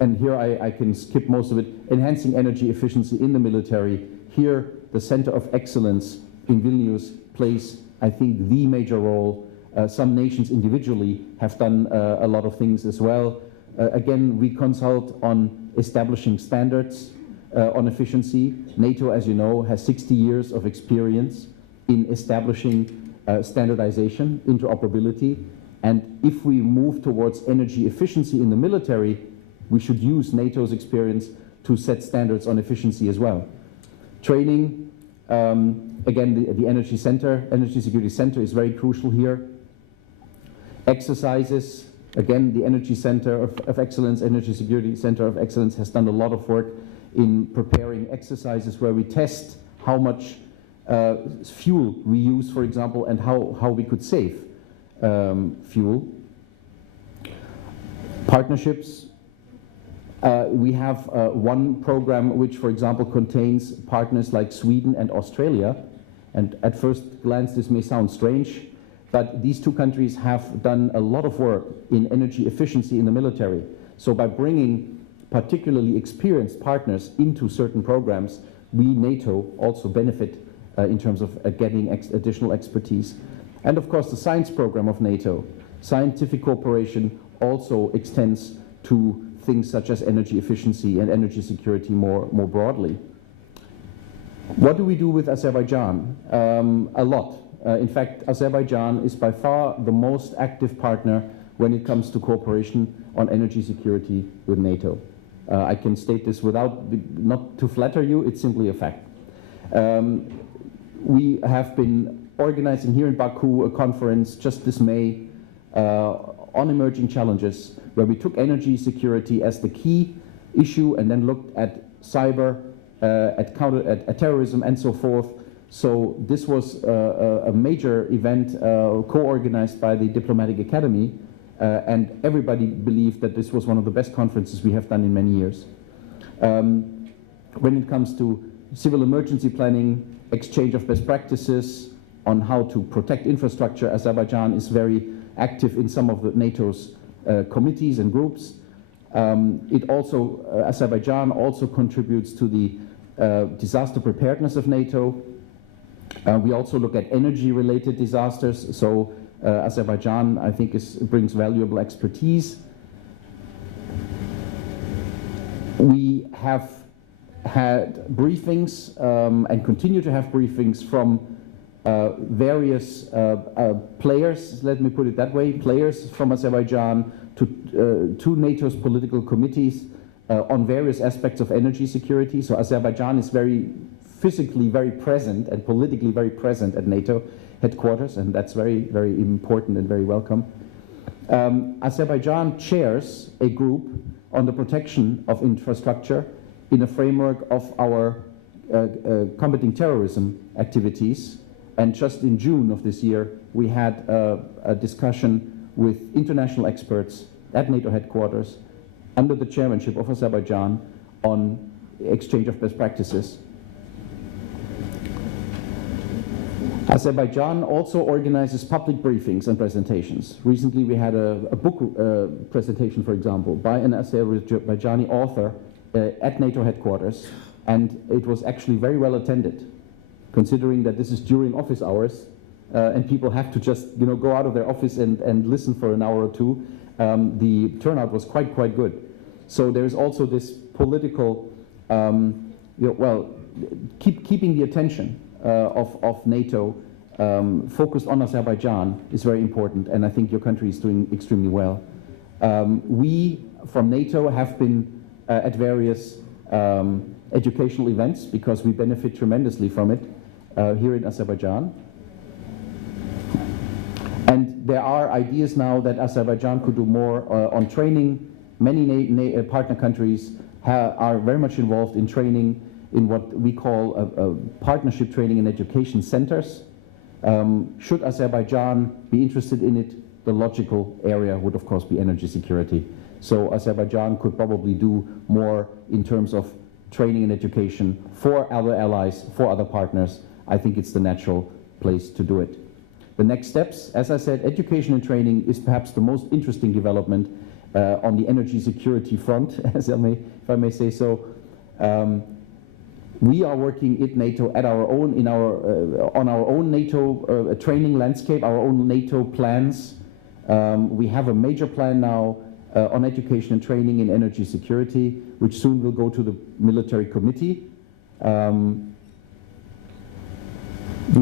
and here I can skip most of it, enhancing energy efficiency in the military. Here, the Center of Excellence in Vilnius plays, I think, the major role. Some nations individually have done a lot of things as well. Again, we consult on establishing standards on efficiency. NATO, as you know, has 60 years of experience in establishing standardization, interoperability. And if we move towards energy efficiency in the military, we should use NATO's experience to set standards on efficiency as well. Training, again, the Energy Security Center is very crucial here. Exercises, again, the Energy Center of Excellence, Energy Security Center of Excellence has done a lot of work in preparing exercises where we test how much fuel we use, for example, and how we could save fuel. Partnerships. We have one program which, for example, contains partners like Sweden and Australia. And at first glance, this may sound strange, but these two countries have done a lot of work in energy efficiency in the military. So by bringing particularly experienced partners into certain programs, we, NATO, also benefit in terms of getting additional expertise. And of course, the science program of NATO. Scientific cooperation also extends to things such as energy efficiency and energy security more broadly. What do we do with Azerbaijan? A lot. In fact, Azerbaijan is by far the most active partner when it comes to cooperation on energy security with NATO. I can state this not to flatter you, it's simply a fact. We have been organizing here in Baku a conference just this May on emerging challenges, where we took energy security as the key issue and then looked at cyber, at terrorism and so forth. So this was a major event co-organized by the Diplomatic Academy, and everybody believed that this was one of the best conferences we have done in many years. When it comes to civil emergency planning, exchange of best practices on how to protect infrastructure, Azerbaijan is very active in some of the NATO's committees and groups. Azerbaijan also contributes to the disaster preparedness of NATO. We also look at energy-related disasters. So Azerbaijan, I think, brings valuable expertise. We have had briefings and continue to have briefings from various players, let me put it that way, players from Azerbaijan to NATO's political committees on various aspects of energy security. So Azerbaijan is physically very present and politically very present at NATO headquarters, and that's very, very important and very welcome. Azerbaijan chairs a group on the protection of infrastructure in a framework of our combating terrorism activities. And just in June of this year, we had a discussion with international experts at NATO headquarters under the chairmanship of Azerbaijan on exchange of best practices. Azerbaijan also organizes public briefings and presentations. Recently we had a book presentation, for example, by an Azerbaijani author at NATO headquarters, and it was actually very well attended, considering that this is during office hours and people have to just go out of their office and listen for an hour or two. The turnout was quite good. So there is also this political, keeping the attention of NATO focused on Azerbaijan is very important, and I think your country is doing extremely well. We from NATO have been at various educational events because we benefit tremendously from it here in Azerbaijan. And there are ideas now that Azerbaijan could do more on training. Many partner countries are very much involved in training in what we call partnership training and education centers. Should Azerbaijan be interested in it, the logical area would of course be energy security. So Azerbaijan could probably do more in terms of training and education for other allies, for other partners. I think it's the natural place to do it. The next steps, as I said, education and training is perhaps the most interesting development on the energy security front, if I may say so. We are working at NATO at our own, on our own NATO training landscape, our own NATO plans. We have a major plan now on education and training in energy security, which soon will go to the military committee. The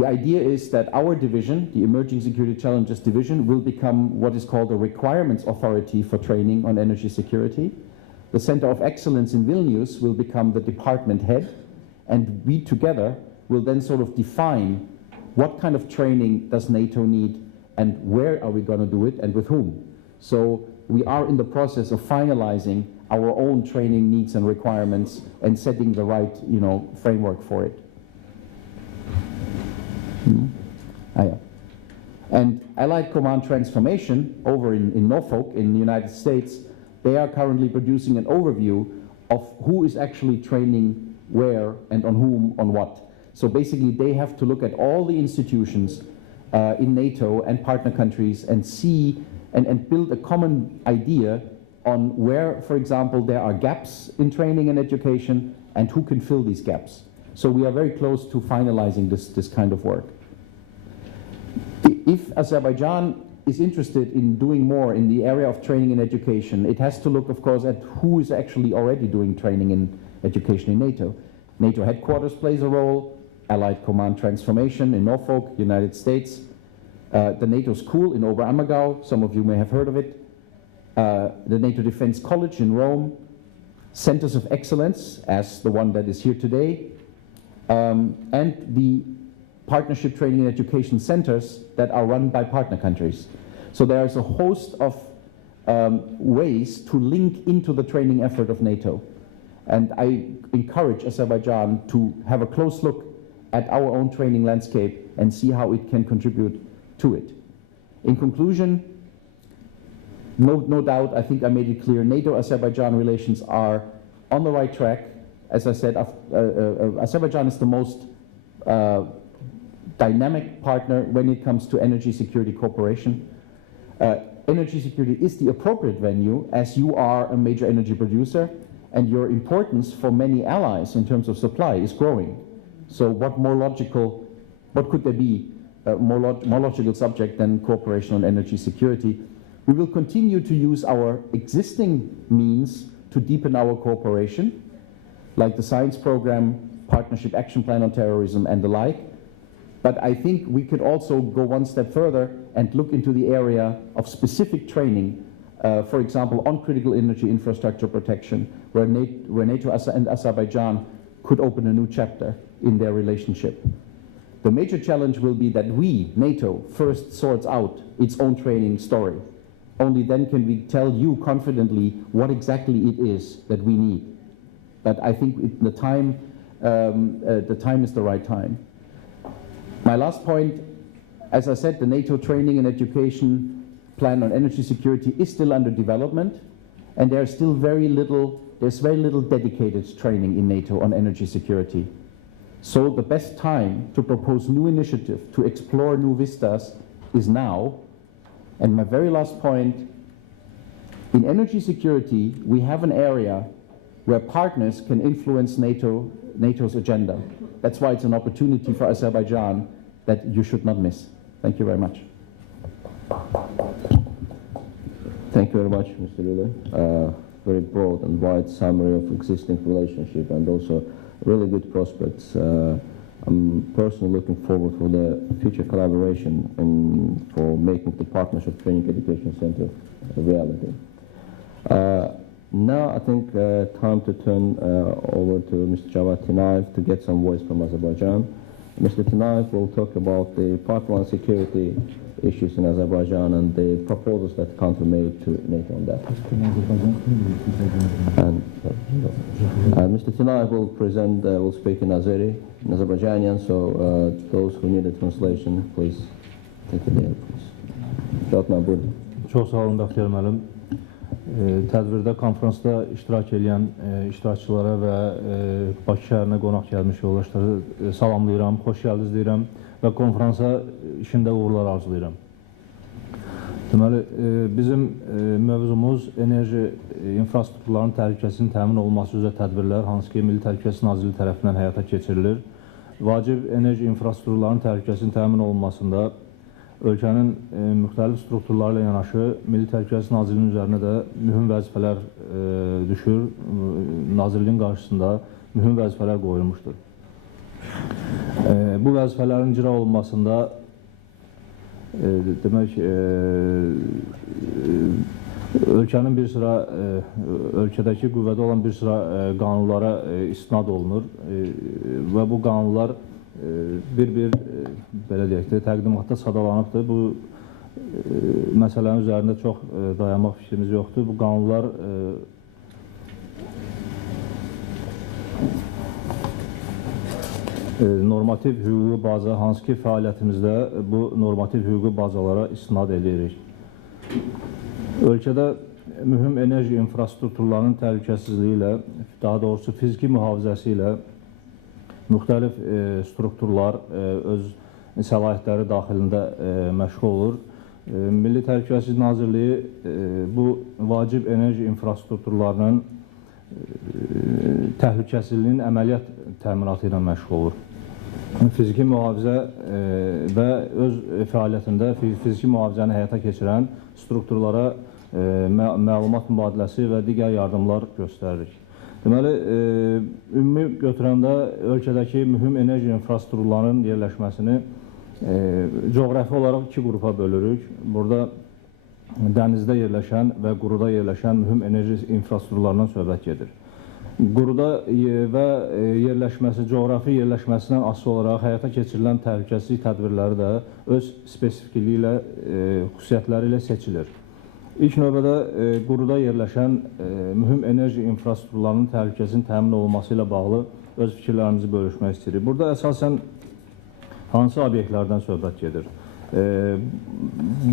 idea is that our division, the Emerging Security Challenges Division, will become what is called a requirements authority for training on energy security. The Center of Excellence in Vilnius will become the department head, and we together will then sort of define what kind of training does NATO need and where are we going to do it and with whom. So we are in the process of finalizing our own training needs and requirements and setting the right, framework for it. Yeah. And Allied Command Transformation over in Norfolk in the United States, they are currently producing an overview of who is actually training where and on whom, on what. So basically they have to look at all the institutions in NATO and partner countries and see and build a common idea on where, for example, there are gaps in training and education and who can fill these gaps. So we are very close to finalizing this kind of work. If Azerbaijan is interested in doing more in the area of training and education, it has to look, of course, at who is actually already doing training and education in NATO. NATO headquarters plays a role, Allied Command Transformation in Norfolk, United States, the NATO School in Oberammergau, some of you may have heard of it, the NATO Defense College in Rome, Centers of Excellence, as the one that is here today, and the partnership training and education centers that are run by partner countries. So there's a host of ways to link into the training effort of NATO. And I encourage Azerbaijan to have a close look at our own training landscape and see how it can contribute to it. In conclusion, no doubt, I think I made it clear, NATO-Azerbaijan relations are on the right track. As I said, Azerbaijan is the most dynamic partner when it comes to energy security cooperation. Energy security is the appropriate venue as you are a major energy producer and your importance for many allies in terms of supply is growing. So what could there be more logical subject than cooperation on energy security? We will continue to use our existing means to deepen our cooperation, like the science program, partnership action plan on terrorism and the like. But I think we could also go one step further and look into the area of specific training, for example, on critical energy infrastructure protection, where NATO and Azerbaijan could open a new chapter in their relationship. The major challenge will be that we, NATO, first sorts out its own training story. Only then can we tell you confidently what exactly it is that we need. But I think the time is the right time. My last point, as I said, the NATO training and education plan on energy security is still under development, and there's very little dedicated training in NATO on energy security. So the best time to propose new initiative, to explore new vistas is now. And my very last point, in energy security, we have an area where partners can influence NATO's agenda. That's why it's an opportunity for Azerbaijan that you should not miss. Thank you very much. Thank you very much, Mr. Lule. Very broad and wide summary of existing relationship and also really good prospects. I'm personally looking forward for the future collaboration and for making the Partnership Training Education Center a reality. Now I think time to turn over to Mr. Javad Tinaev to get some voice from Azerbaijan. Mr. Tinaev will talk about the pipeline security issues in Azerbaijan and the proposals that the country made to NATO on that. And Mr. Tinaev will present, will speak in Azeri, in Azerbaijanian, so those who need a translation, please take it there, please. Javad, buyurun. Çox sağ olun, Dr. Müəllim. Tədbirdə, konferansda iştirak edən iştirakçılara və Bakı şəhərinə qonaq gəlmiş yoldaşları salamlayıram, xoş gəldiniz deyirəm və konferansa işində uğurlar arzulayıram. Deməli, bizim mövzumuz enerji infrastrukturlarının təhlükəsinin təmin olunması üzrə tədbirlər, hansı ki, Milli Təhlükəsizlik Nazirliyi tərəfindən həyata keçirilir. Vacib enerji infrastrukturlarının təhlükəsinin təmin olunmasında ölkənin müxtəlif strukturları ilə yanaşı Milli Təhlükəsizlik Nazirliyinin üzərinə də mühüm vəzifələr düşür. Nazirliyin qarşısında mühüm vəzifələr qoyulmuşdur. Bu vəzifələrin icra olunmasında demək ölkənin bir sıra ölkədəki qüvvədə olan bir sıra qanunlara istinad olunur və bu qanunlar bir belə deyək də təqdimatda sadalanıbdır. Bu məsələnin üzərində çox dayanmaq fikrimiz yoxdur. Bu qanunlar normativ hüquqi baza, hansı ki fəaliyyətimizdə bu normativ hüquqi bazalara istinad edirik. Ölkədə mühüm enerji infrastrukturlarının təhlükəsizliyi ilə, daha doğrusu fiziki mühafizəsi ilə müxtəlif strukturlar öz səlahiyyətləri daxilində məşğul olur. Milli Təhlükəsizlik Nazirliyi bu vacib enerji infrastrukturlarının təhlükəsizliyinin əməliyyat təminatı ilə məşğul olur. Fiziki mühafizə və öz fəaliyyətində fiziki mühafizəni həyata keçirən strukturlara məlumat mübadiləsi və digər yardımlar göstəririk. Deməli, ümumi götürəndə ölkədəki mühüm enerji infrastrukturlarının yerləşməsini coğrafi olaraq iki qrupa bölürük. Burada dənizdə yerləşən və quruda yerləşən mühüm enerji infrastrukturlarından söhbət gedir. Quruda və yerləşməsi, coğrafi yerləşməsindən asılı olaraq həyata keçirilən təhlükəsizlik tədbirləri də öz spesifikliyi ilə, xüsusiyyətləri ilə seçilir. İlk növbədə quruda yerləşən mühüm enerji infrastrukturlarının təhlükəsinin təmin olunması ilə bağlı öz fikirlərimizi bölüşmək istəyirik. Burada əsasən hansı obyektlərdən söhbət gedir?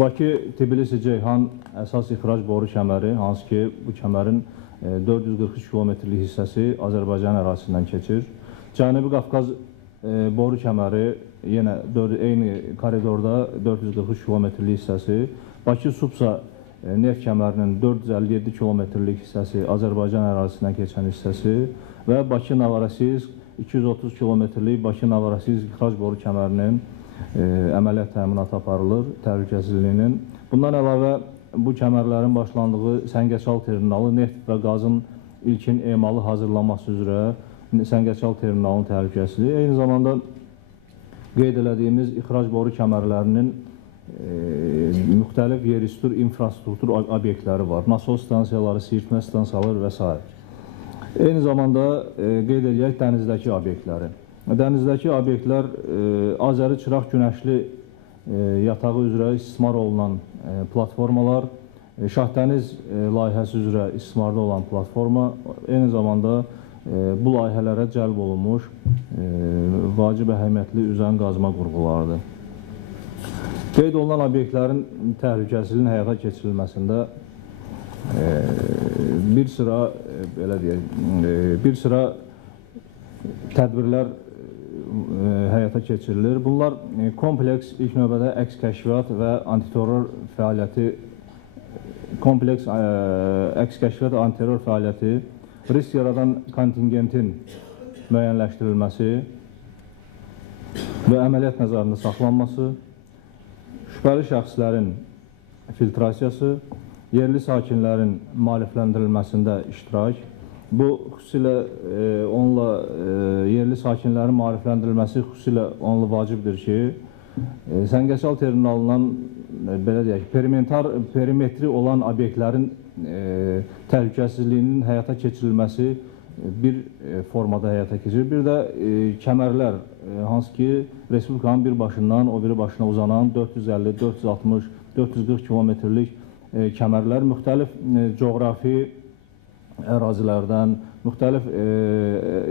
Bakı-Tbilisi-Ceyhan əsas ixrac boru kəməri, hansı ki bu kəmərin 443 kilometrlik hissəsi Azərbaycan ərazisindən keçir. Cənubi Qafqaz boru kəməri yenə eyni koridorda 443 kilometrlik hissəsi. Bakı-Supsa neft kəmərinin 457 kilometrlik hissəsi Azərbaycan ərazisindən keçən hissəsi və Bakı-Novorosiysk 230 kilometrlik Bakı-Novorosiysk ixrac boru kəmərinin əməliyyat təminatı aparılır, təhlükəsizliyinin. Bundan əlavə bu kəmərlərin başlandığı Səngəçal terminalı neft və qazın ilkin emalı hazırlanması üzrə Səngəçal terminalının təhlükəsizliyi. Eyni zamanda qeyd elədiyimiz ixrac boru kəmərlərinin müxtəlif yerüstü infrastruktur obyektləri var. Nasos stansiyaları, sirtmə stansiyaları və s. Eyni zamanda qeyd edək dənizdəki obyektləri. Dənizdəki obyektlər Azəri Çıraq Günəşli yatağı üzrə istismar olunan platformalar, Şahdəniz layihəsi üzrə istismarda olan platforma, eyni zamanda bu layihələrə cəlb olunmuş vacib əhəmiyyətli üzən qazma qurğularıdır. Qeyd olunan obyektlərin təhlükəsizliyinin həyata keçirilməsində bir sıra tədbirlər həyata keçirilir. Bunlar kompleks ilk növbədə əks kəşfiyyat və antiterror fəaliyyəti, risk yaradan kontingentin müəyyənləşdirilməsi və əməliyyat nəzarında saxlanması, şübhəli şəxslərin filtrasiyası, yerli sakinlərin maarifləndirilməsində iştirak. Bu xüsusilə yerli sakinlərin maarifləndirilməsi xüsusilə onunla vacibdir ki, Səngəçal terminalından belə deyək, perimetri olan obyektlərin təhlükəsizliyinin həyata keçirilməsi bir formada həyata keçirilir. Bir də kəmərlər, hansı ki, Respublikanın bir başından o biri başına uzanan 450, 460, 440 kilometrlik kəmərlər müxtəlif coğrafi ərazilərdən, müxtəlif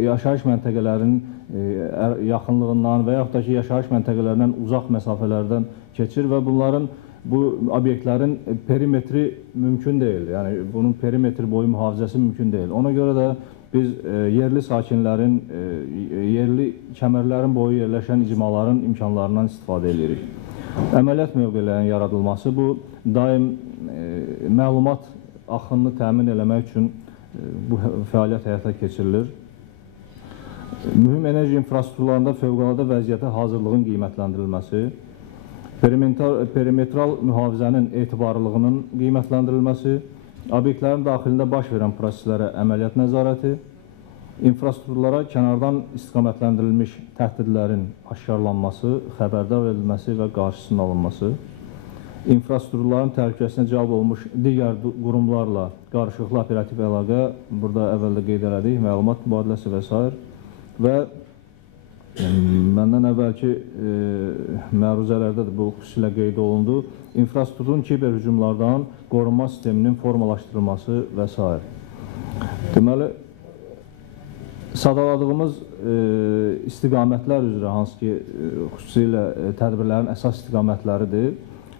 yaşayış məntəqələrinin yaxınlığından və yaxud da ki, yaşayış məntəqələrindən uzaq məsafələrdən keçir və bunların, bu obyektlərin perimetri mümkün deyil. Yəni, bunun perimetri boyu mühafizəsi mümkün deyil. Ona görə də biz yerli sakinlərin, yerli kəmərlərin boyu yerləşən icmaların imkanlarından istifadə edirik. Əməliyyat mövqelərinin yaradılması bu daim məlumat axınını təmin eləmək üçün bu fəaliyyət həyata keçirilir. Mühüm enerji infrastrukturlarında fövqəladə vəziyyətə hazırlığın qiymətləndirilməsi, perimetral mühafizənin etibarlılığının qiymətləndirilməsi, obyektlərin daxilində baş verən proseslərə əməliyyat nəzarəti, infrastrukturlara kənardan istiqamətləndirilmiş təhdidlərin aşkarlanması, xəbərdar edilməsi və qarşısının alınması, infrastrukturların təhlükəsinə cəlb olmuş digər qurumlarla qarşılıqlı operativ əlaqə, burada əvvəldə qeyd elədik, məlumat mübadiləsi və s. Və məndən əvvəlki məruzələrdə də bu xüsusilə qeyd olundu, infrastrukturun kiber hücumlardan qorunma sisteminin formalaşdırılması və s. Deməli, sadaladığımız istiqamətlər üzrə, hansı ki, xüsusilə tədbirlərin əsas istiqamətləridir,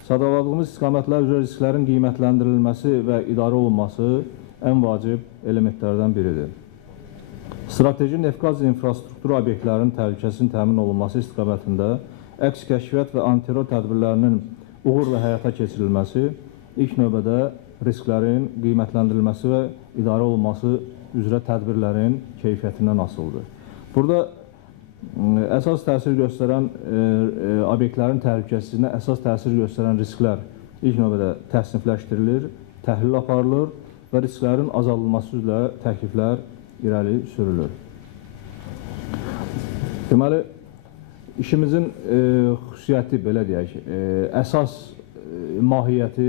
sadaladığımız istiqamətlər üzrə risklərin qiymətləndirilməsi və idarə olunması ən vacib elementlərdən biridir. Strateji neft-qaz infrastrukturu obyektlərinin təhlükəsinin təmin olunması istiqamətində əks kəşfiyyat və antiterror tədbirlərinin uğurla həyata keçirilməsi ilk növbədə risklərin qiymətləndirilməsi və idarə olunması üzrə tədbirlərin keyfiyyətindən asılıdır. Burada əsas təsir göstərən obyektlərin təhlükəsizliyinə əsas təsir göstərən risklər ilk növbədə təsnifləşdirilir, təhlil aparılır və risklərin azaldılması üzrə təkliflər irəli sürülür. Deməli, işimizin xüsusiyyəti, belə deyək, əsas mahiyyəti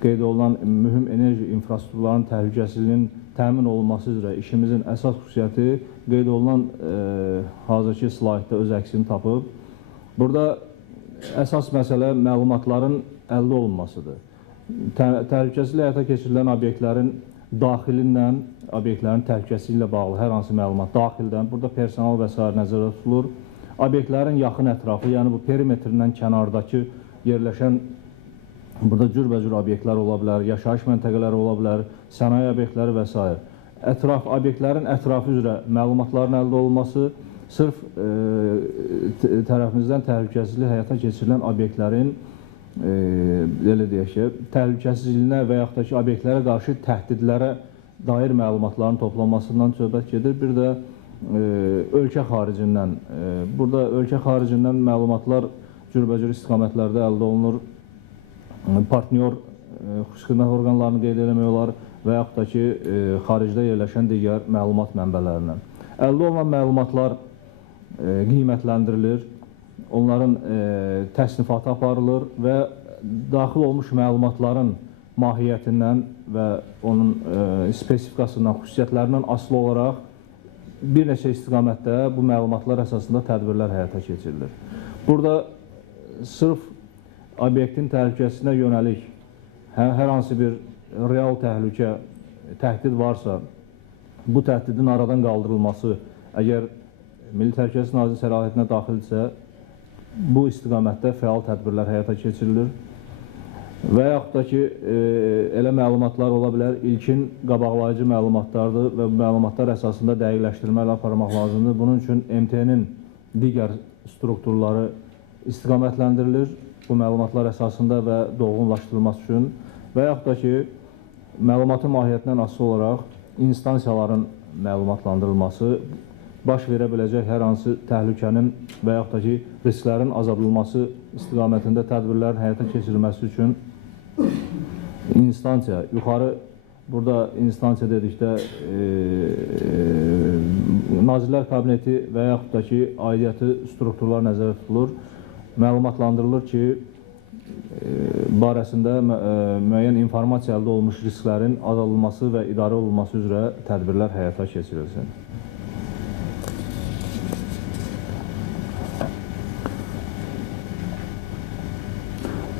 qeyd olunan mühüm enerji infrastrukturlarının təhlükəsizliyinin təmin olunması üzrə işimizin əsas xüsusiyyəti qeyd olunan hazırki slaytda öz əksini tapıb. Burada əsas məsələ məlumatların əldə olunmasıdır. Təhlükəsizlik həyata keçirilən obyektlərin daxilindən, obyektlərin təhlükəsizliyi ilə bağlı hər hansı məlumat daxildən, burada personal və s. nəzərdə tutulur. Obyektlərin yaxın ətrafı, yəni bu perimetrindən kənardakı yerləşən, burada cürbəcür obyektlər ola bilər, yaşayış məntəqələri ola bilər, sənaye obyektləri və s. Obyektlərin ətrafı üzrə məlumatların əldə olunması, sırf tərəfimizdən təhlükəsizlik həyata keçirilən obyektlərin belə deyək ki, təhlükəsizliyinə və yaxud da ki, obyektlərə qarşı təhdidlərə dair məlumatların toplanmasından söhbət gedir. Bir də ölkə xaricindən, burada ölkə xaricindən məlumatlar cürbəcür istiqamətlərdə əldə olunur. Partnyor xüsusi xidmət orqanlarını qeyd eləmək olar və yaxud da ki, xaricdə yerləşən digər məlumat mənbələrindən. Əldə olunan məlumatlar qiymətləndirilir, onların təsnifatı aparılır və daxil olmuş məlumatların mahiyyətindən və onun spesifikasından, xüsusiyyətlərindən asılı olaraq bir neçə istiqamətdə bu məlumatlar əsasında tədbirlər həyata keçirilir. Burada sırf obyektin təhlükəsinə yönəlik hər hansı bir real təhlükə, təhdid varsa, bu təhdidin aradan qaldırılması əgər Milli Təhlükəsizlik Nazirliyinin səlahiyyətinə daxildirsə, bu istiqamətdə fəal tədbirlər həyata keçirilir. Və yaxud da ki, elə məlumatlar ola bilər, ilkin qabaqlayıcı məlumatlardır və bu məlumatlar əsasında dəqiqləşdirmələr aparmaq lazımdır. Bunun üçün MT-nin digər strukturları istiqamətlendirilir bu məlumatlar əsasında və dolğunlaşdırılması üçün və yaxud da ki, məlumatın mahiyyətindən asılı olaraq instansiyaların məlumatlandırılması, baş verə biləcək hər hansı təhlükənin və yaxud da ki, risklərin azaldılması istiqamətində tədbirlərin həyata keçirilməsi üçün instansiya, yuxarı burada instansiya dedikdə Nazirlər Kabineti və yaxud da ki, aidiyyəti strukturlar nəzərdə tutulur, məlumatlandırılır ki, barəsində müəyyən informasiya əldə olunmuş risklərin azaldılması və idarə olunması üzrə tədbirlər həyata keçirilsin.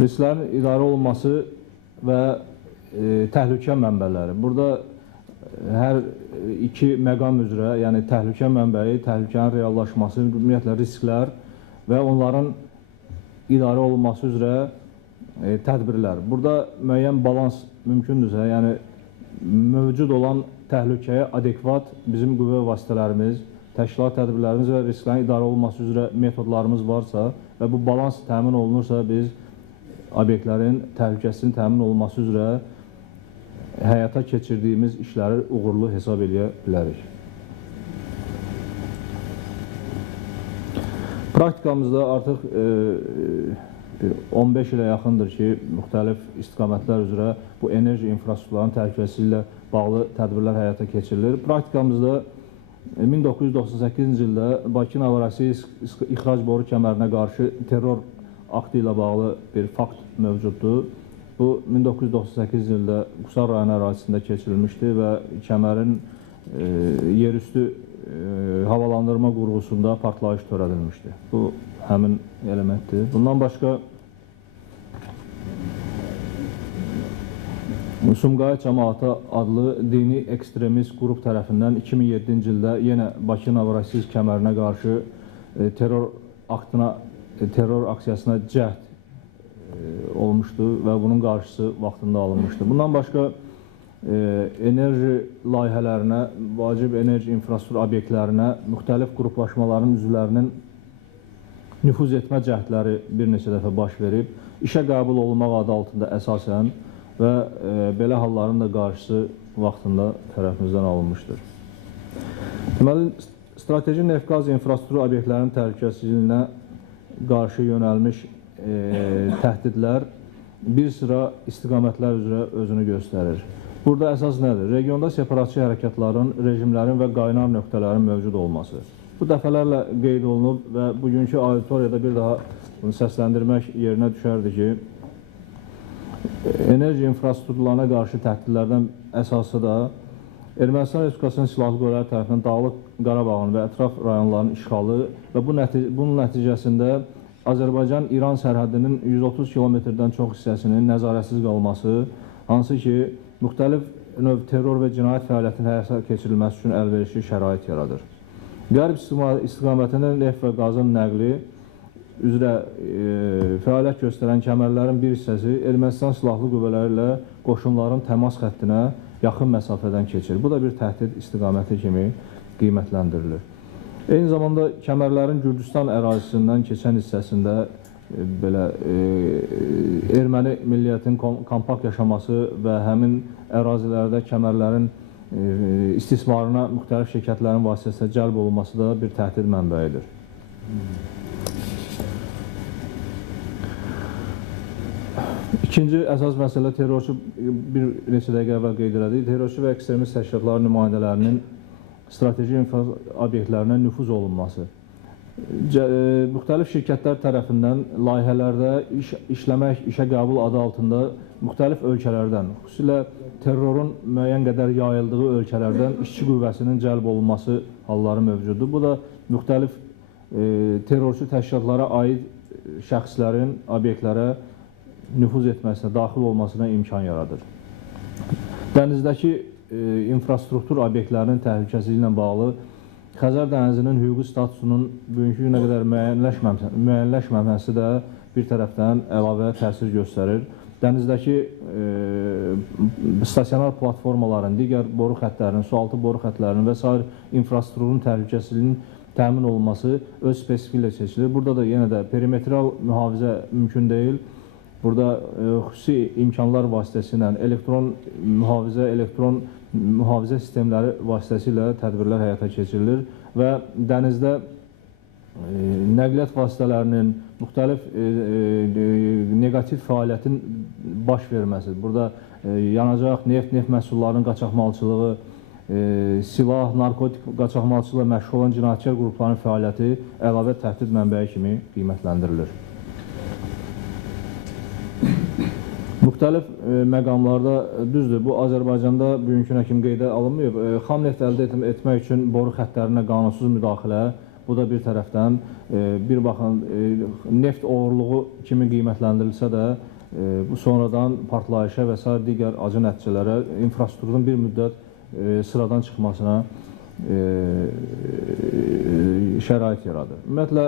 Risklərin idarə olunması və təhlükə mənbələri. Burada hər iki məqam üzrə, yəni təhlükə mənbəyi, təhlükənin reallaşması, ümumiyyətlə risklər və onların idarə olunması üzrə tədbirlər. Burada müəyyən balans mümkündürsə, yəni mövcud olan təhlükəyə adekvat bizim qüvvə vasitələrimiz, təşkilat tədbirlərimiz və risklərin idarə olunması üzrə metodlarımız varsa və bu balans təmin olunursa, biz obyektlərin təhlükəsinin təmin olunması üzrə həyata keçirdiyimiz işləri uğurlu hesab edə bilərik. Praktikamızda artıq 15 ilə yaxındır ki, müxtəlif istiqamətlər üzrə bu enerji infrastrukturlarının təhlükəsizliyi ilə bağlı tədbirlər həyata keçirilir. Praktikamızda 1998-ci ildə Bakı-Navarasiya ixrac boru kəmərinə qarşı terror aktı ilə bağlı bir fakt mövcuddur. Bu 1998 ildə Qusar rayonu ərazisində keçirilmişdi və kəmərin yerüstü havalandırma qurğusunda partlayış törədilmişdi. Bu həmin elementdir. Bundan başqa Sumqayıt cəmaatı adlı dini ekstremist qrup tərəfindən 2007-ci ildə yenə Bakı-Navarasiya kəmərinə qarşı terror aksiyasına cəhd olmuşdu və bunun qarşısı vaxtında alınmışdı. Bundan başqa enerji layihələrinə, vacib enerji infrastruktur obyektlərinə müxtəlif qruplaşmaların üzvlərinin nüfuz etmə cəhdləri bir neçə dəfə baş verib, işə qəbul olunmaq adı altında əsasən və belə halların da qarşısı vaxtında tərəfimizdən alınmışdır. Deməli, strateji neft-qaz infrastruktur obyektlərinin təhlükəsizliyinə qarşı yönəlmiş təhdidlər bir sıra istiqamətlər üzrə özünü göstərir. Burada əsas nədir? Regionda separatçı hərəkatların, rejimlərin və qaynar nöqtələrin mövcud olması. Bu dəfələrlə qeyd olunub və bugünkü auditoriyada bir daha bunu səsləndirmək yerinə düşərdi ki, enerji infrastrukturlarına qarşı təhdidlərdən əsası da Ermənistan Respublikasının Silahlı Qüvvələri tərəfindən Dağlıq Qarabağın və ətraf rayonların işğalı və bunun nəticəsində Azərbaycan-İran sərhədinin 130 kilometrdən çox hissəsinin nəzarətsiz qalması, hansı ki, müxtəlif növ terror və cinayət fəaliyyətinin həyata keçirilməsi üçün əlverişli şərait yaradır. Qərb istiqamətində neft və qazın nəqli üzrə fəaliyyət göstərən kəmərlərin bir hissəsi Ermənistan Silahlı Qüvvələri ilə qoşunların təmas xəttinə yaxın məsafədən keçir. Bu da bir təhdid istiqaməti kimi qiymətləndirilir. Eyni zamanda kəmərlərin Gürcüstan ərazisindən keçən hissəsində belə erməni milliyyətinin kompakt yaşaması və həmin ərazilərdə kəmərlərin istismarına müxtəlif şirkətlərin vasitəsilə cəlb olunması da bir təhdid mənbəyidir. İkinci əsas məsələ terrorçu, bir neçə dəqiqə əvvəl qeyd elədik, terrorçu və ekstremist təşkilatların nümayəndələrinin strateji obyektlərinə nüfuz olunması. Müxtəlif şirkətlər tərəfindən layihələrdə işləmək, işə qəbul adı altında müxtəlif ölkələrdən, xüsusilə terrorun müəyyən qədər yayıldığı ölkələrdən işçi qüvvəsinin cəlb olunması halları mövcuddur. Bu da müxtəlif terrorçu təşkilatlara aid şəxslərin obyektlərə nüfuz etməsinə, daxil olmasına imkan yaradır. Dənizdəki infrastruktur obyektlərinin təhlükəsizliyi ilə bağlı Xəzər dənizinin hüquqi statusunun bugünkü günə qədər müəyyənləşməməsi də bir tərəfdən əlavə təsir göstərir. Dənizdəki stasionar platformaların, digər boru xəttlərinin, sualtı boru xəttlərinin və s. infrastrukturun təhlükəsizliyinin təmin olunması öz spesifiki ilə seçilir. Burada da yenə də perimetral mühafizə mümkün deyil. Burada xüsusi imkanlar vasitəsilə elektron mühafizə sistemləri vasitəsilə tədbirlər həyata keçirilir və dənizdə nəqliyyat vasitələrinin müxtəlif negativ fəaliyyətin baş verməsi, burada yanacaq, neft məhsullarının qaçaqmalçılığı, silah, narkotik qaçaqmalçılığı məşğul olan cinayətkar qrupların fəaliyyəti əlavə təhdid mənbəyi kimi qiymətləndirilir. Müxtəlif məqamlarda düzdür, bu Azərbaycanda bugünkünə kimi qeydə alınmayıb. Xam neft əldə etmək üçün boru xəttlərinə qanunsuz müdaxilə, bu da bir tərəfdən bir baxın neft oğurluğu kimi qiymətləndirilsə də, bu sonradan partlayışa və s. digər acı nəticələrə, infrastrukturun bir müddət sıradan çıxmasına şərait yaradır. Ümumiyyətlə,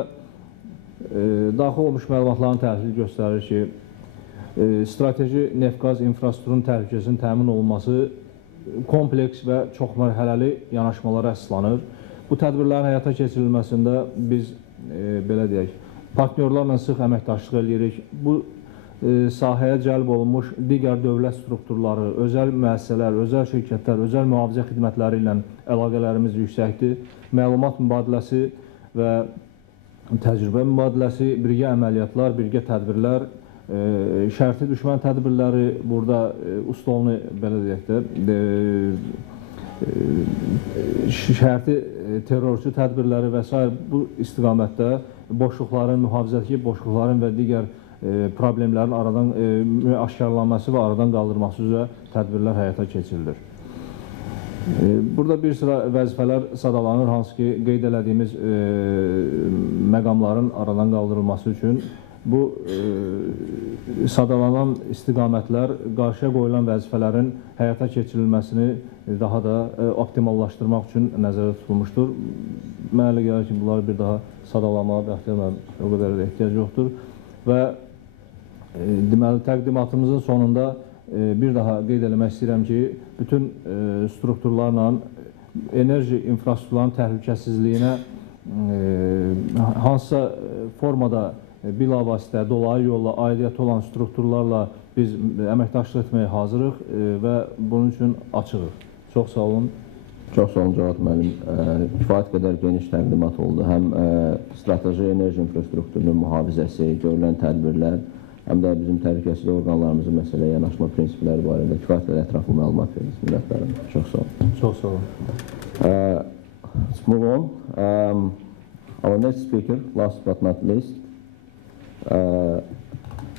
daxil olmuş məlumatların təhlili göstərir ki, strateji neft-qaz infrastrukturunun təhlükəsinin təmin olunması kompleks və çoxmərhələli yanaşmalara əsaslanır. Bu tədbirlərin həyata keçirilməsində biz, belə deyək, partnyorlarla sıx əməkdaşlıq edirik. Bu sahəyə cəlb olunmuş digər dövlət strukturları, özəl müəssisələr, özəl şirkətlər, özəl mühafizə xidmətləri ilə əlaqələrimiz yüksəkdir. Məlumat mübadiləsi və təcrübə mübadiləsi, birgə əməliyyatlar, birgə tədbirlər, şərti düşmən tədbirləri, burada ustalığı, belə deyək də, şərti terrorçu tədbirləri və s. bu istiqamətdə boşluqların, mühafizədəki boşluqların və digər problemlərin aradan aşkarlanması və aradan qaldırması üzrə tədbirlər həyata keçirilir. Burada bir sıra vəzifələr sadalanır, hansı ki, qeyd elədiyimiz məqamların aradan qaldırılması üçün bu sadalanan istiqamətlər qarşıya qoyulan vəzifələrin həyata keçirilməsini daha da optimallaşdırmaq üçün nəzərdə tutulmuşdur. Mənə elə gəlir ki, bunları bir daha sadalamağa bəxtiyarla o qədər də ehtiyac yoxdur. Və deməli, təqdimatımızın sonunda bir daha qeyd eləmək istəyirəm ki, bütün strukturlarla enerji infrastrukturların təhlükəsizliyinə hansısa formada bilavasitə, dolayı yolla aidiyyəti olan strukturlarla biz əməkdaşlıq etməyə hazırıq və bunun üçün açığıq. Çox sağ olun. Çox sağ olun Cavad müəllim. Kifayət qədər geniş təqdimat oldu. Həm strateji enerji infrastrukturunun mühafizəsi, görülən tədbirlər, həm də bizim təhlükəsizlik orqanlarımızın məsələyə yanaşma prinsipləri barədə kifayət qədər ətraflı məlumat verdiniz millətlərim. Çox sağ olun. Çox sağ olun. Let's move on. Our next speaker, last but not least,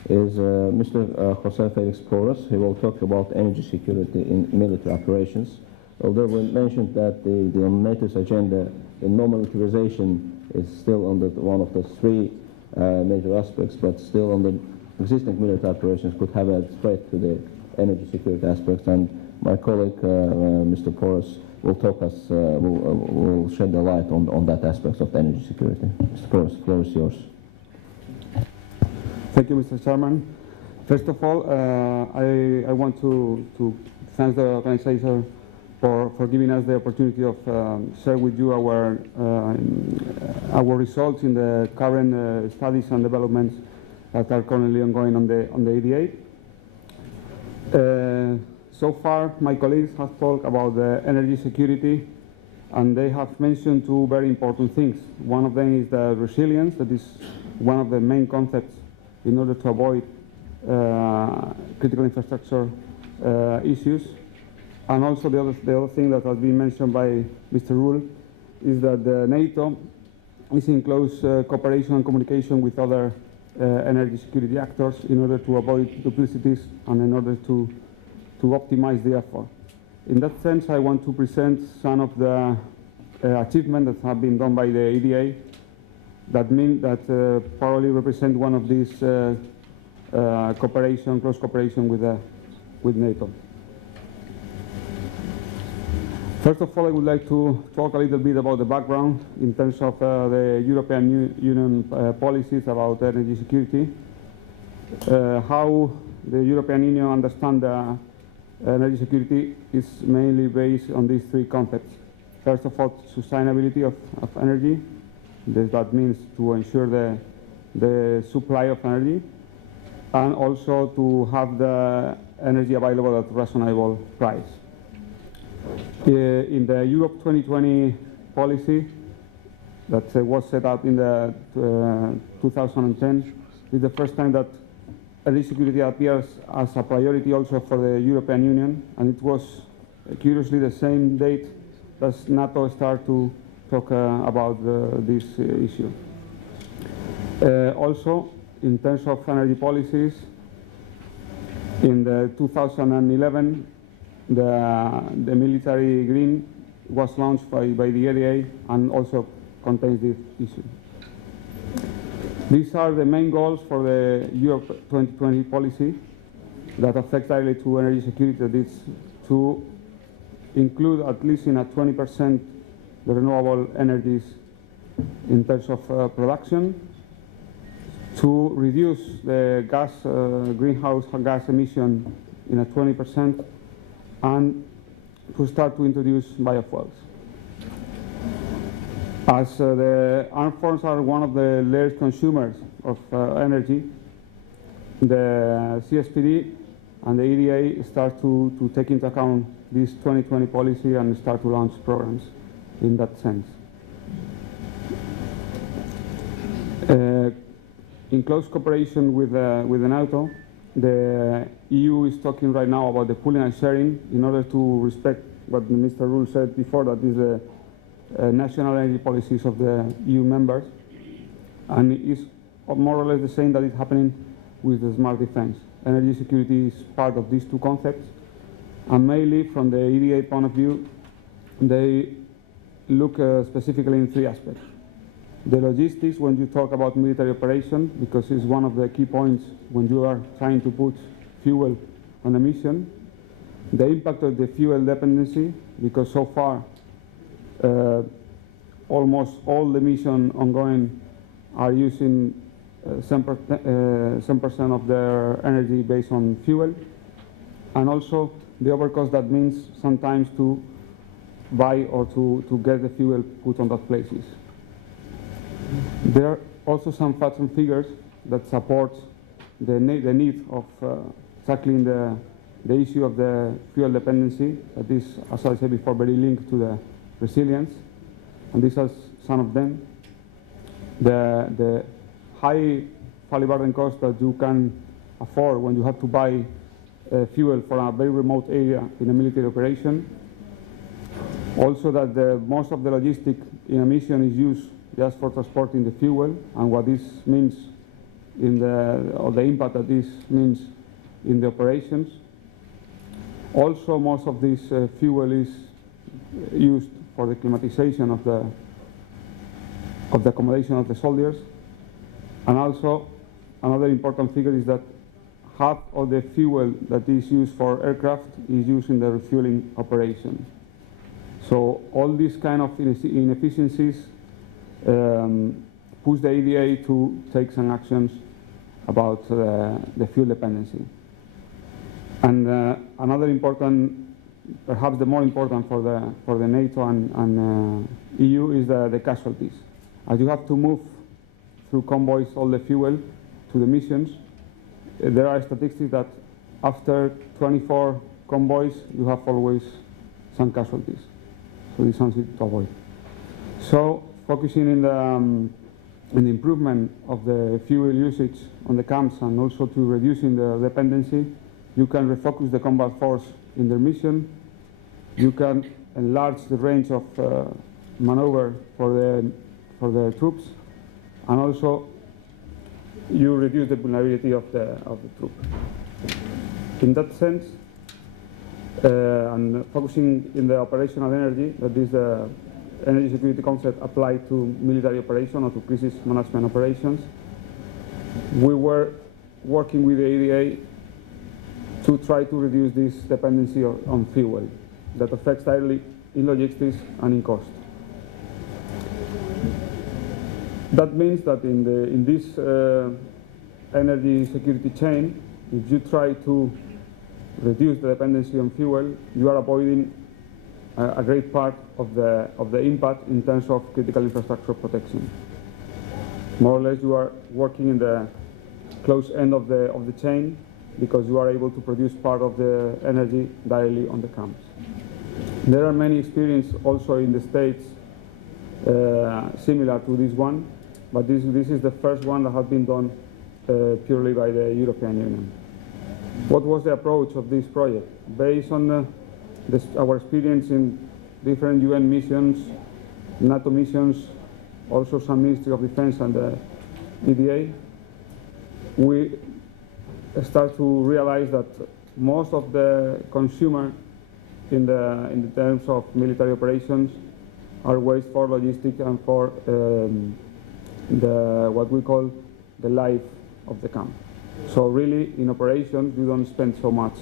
is Mr. Jose Felix Porras. He will talk about energy security in military operations. Although we mentioned that the NATO's agenda, the normalization is still on one of the three major aspects, but still on the existing military operations could have a threat to the energy security aspects. And my colleague, Mr. Porras, will talk us, will shed the light on that aspect of the energy security. Mr. Porras, the floor is yours. Thank you, Mr. Chairman. First of all, I want to thank the organizer for giving us the opportunity of share with you our results in the current studies and developments that are currently ongoing on the EDA. So far, my colleagues have talked about the energy security, and they have mentioned two very important things. One of them is the resilience, that is one of the main concepts in order to avoid critical infrastructure issues. And also the other thing that has been mentioned by Mr. Ruhl is that the NATO is in close cooperation and communication with other energy security actors in order to avoid duplicities and in order to optimize the effort. In that sense, I want to present some of the achievements that have been done by the EDA that mean that probably represent one of these close cooperation with NATO. First of all, I would like to talk a little bit about the background in terms of the European Union policies about energy security, how the European Union understands energy security is mainly based on these three concepts. First of all, sustainability of energy. That means to ensure the supply of energy, and also to have the energy available at a reasonable price. In the Europe 2020 policy that was set up in the 2010, is the first time that energy security appears as a priority also for the European Union, and it was curiously the same date as NATO started to talk about this issue. Also, in terms of energy policies, In the 2011, the military green was launched by the EDA and also contains this issue. These are the main goals for the Europe 2020 policy that affect directly to energy security. That is to include at least in a 20% the renewable energies in terms of production, to reduce the greenhouse gas emission in a 20%, and to start to introduce biofuels. As the armed forces are one of the largest consumers of energy, the CSPD and the EDA start to take into account this 2020 policy and start to launch programs in that sense. In close cooperation with the NATO, the EU is talking right now about the pooling and sharing in order to respect what Mr. Rull said before, that is the national energy policies of the EU members. And it is more or less the same that is happening with the smart defense. Energy security is part of these two concepts. And mainly from the EDA point of view, they look specifically in three aspects. The logistics, when you talk about military operation, because it's one of the key points when you are trying to put fuel on a mission. The impact of the fuel dependency, because so far almost all the missions ongoing are using some percent of their energy based on fuel. And also the overcost that means sometimes to buy or to get the fuel put on those places. There are also some facts and figures that support the need of tackling the issue of the fuel dependency. That is, as I said before, very linked to the resilience. And these are some of them. The high value burden cost that you can afford when you have to buy fuel for a very remote area in a military operation. Also that most of the logistic in a mission is used just for transporting the fuel, and what this means or the impact that this means in the operations. Also, most of this fuel is used for the climatization of the accommodation of the soldiers. And also, another important figure is that half of the fuel that is used for aircraft is used in the refueling operation. So all these kind of inefficiencies push the EDA to take some actions about the fuel dependency. And another important, perhaps the more important for the NATO and EU is the casualties. As you have to move through convoys all the fuel to the missions, there are statistics that after 24 convoys you have always some casualties. So this is something to avoid. So focusing in the improvement of the fuel usage on the camps and also to reducing the dependency, you can refocus the combat force in their mission. You can enlarge the range of maneuver for the troops, and also you reduce the vulnerability of the troop. In that sense, and focusing in the operational energy, that is the energy security concept applied to military operation or to crisis management operations, we were working with the EDA to try to reduce this dependency on fuel that affects directly in logistics and in cost. That means that in this energy security chain, if you try to reduce the dependency on fuel, you are avoiding a great part of the impact in terms of critical infrastructure protection. More or less, you are working in the close end of the chain because you are able to produce part of the energy directly on the camps. There are many experiences also in the States similar to this one, but this is the first one that has been done purely by the European Union. What was the approach of this project? Based on our experience in different UN missions, NATO missions, also some Ministry of Defense and the EDA, we start to realize that most of the consumer in the terms of military operations are waste for logistics and for what we call the life of the camp. So really, in operations, you don't spend so much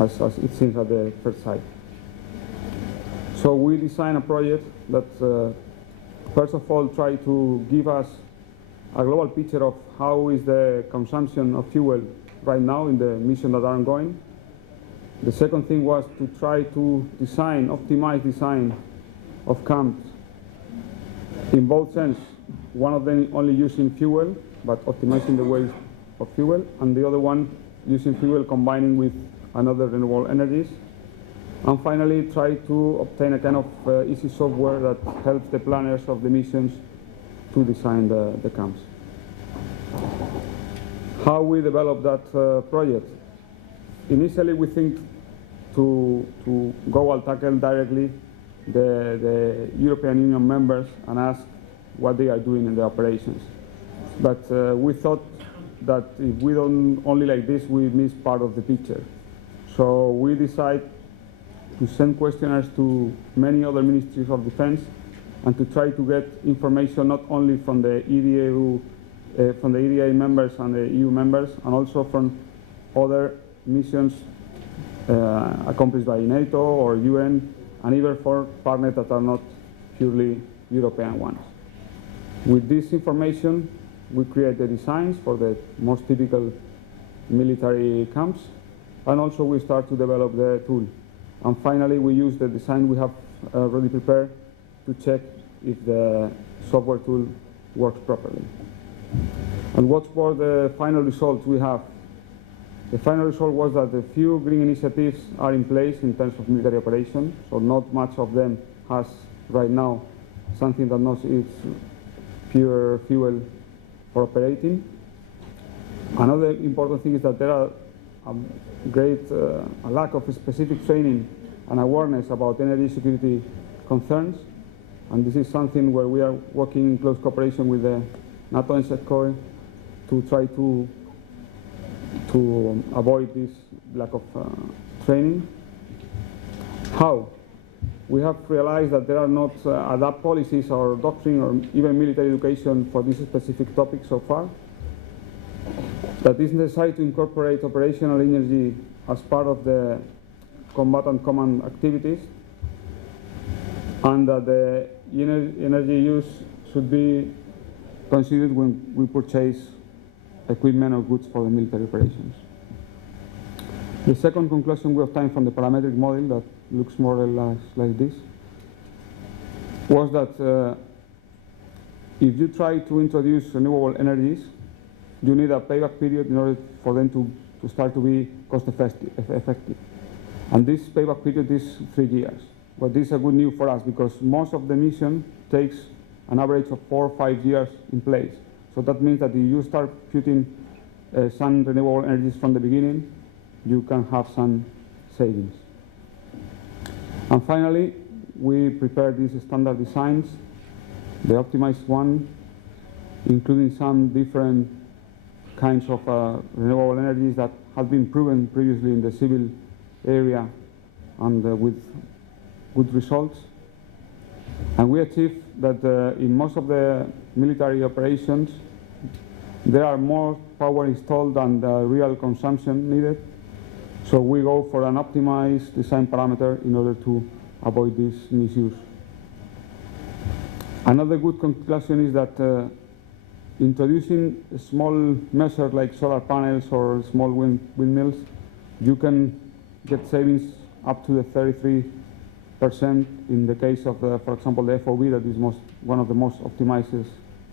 as it seems at the first sight. So we designed a project that, first of all, try to give us a global picture of how is the consumption of fuel right now in the mission that are ongoing. The second thing was to try to optimize design of camps in both sense. One of them only using fuel, but optimizing the waste of fuel, and the other one using fuel combining with another renewable energies. And finally, try to obtain a kind of easy software that helps the planners of the missions to design the camps. How we develop that project? Initially, we think to go and tackle directly the European Union members and ask what they are doing in the operations. But we thought that if we don't only like this, we miss part of the picture. So we decided to send questionnaires to many other ministries of defense and to try to get information not only from the EDA members and the EU members, and also from other missions accomplished by NATO or UN, and even for partners that are not purely European ones. With this information, we create the designs for the most typical military camps, and also we start to develop the tool. And finally, we use the design we have already prepared to check if the software tool works properly. And what were the final results we have? The final result was that a few green initiatives are in place in terms of military operations, so not much of them has right now something that knows it's pure fuel for operating. Another important thing is that there are a lack of specific training and awareness about energy security concerns, and this is something where we are working in close cooperation with the NATO and SETCOE to try to avoid this lack of training. How? We have realized that there are not adapt policies or doctrine or even military education for this specific topic so far. That is necessary to incorporate operational energy as part of the combatant command activities, and that the energy use should be considered when we purchase equipment or goods for the military operations. The second conclusion we obtained from the parametric model that looks more or less like this was that if you try to introduce renewable energies, you need a payback period in order for them to start to be cost effective. And this payback period is 3 years. But this is a good news for us because most of the mission takes an average of 4 or 5 years in place. So that means that if you start putting some renewable energies from the beginning, you can have some savings. And finally, we prepared these standard designs, the optimized one, including some different kinds of renewable energies that have been proven previously in the civil area and with good results. And we achieved that in most of the military operations, there are more power installed than the real consumption needed. So we go for an optimized design parameter in order to avoid this misuse. Another good conclusion is that introducing small measures like solar panels or small windmills, you can get savings up to the 33% in the case of, for example, the FOB, that is one of the most optimized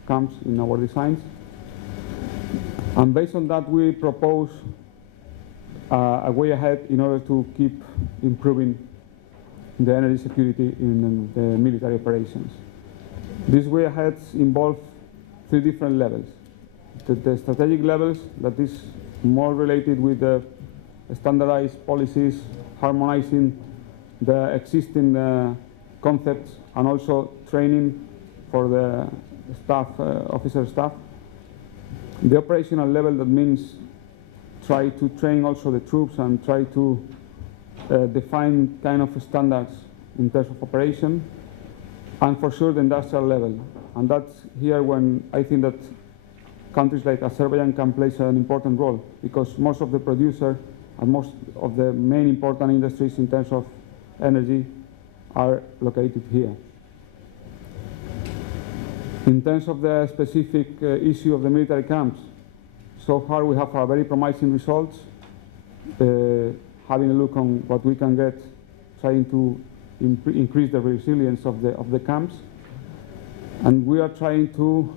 camps in our designs. And based on that, we propose a way ahead in order to keep improving the energy security in the military operations. These way aheads involve 3 different levels. The strategic levels, that is more related with the standardized policies, harmonizing the existing concepts, and also training for the staff, officer staff. The operational level, that means try to train also the troops and try to define kind of standards in terms of operation, and for sure the industrial level. And that's here when I think that countries like Azerbaijan can play an important role, because most of the producers and most of the main important industries in terms of energy are located here. In terms of the specific issue of the military camps, so far we have very promising results, having a look on what we can get, trying to increase the resilience of the camps. And we are trying to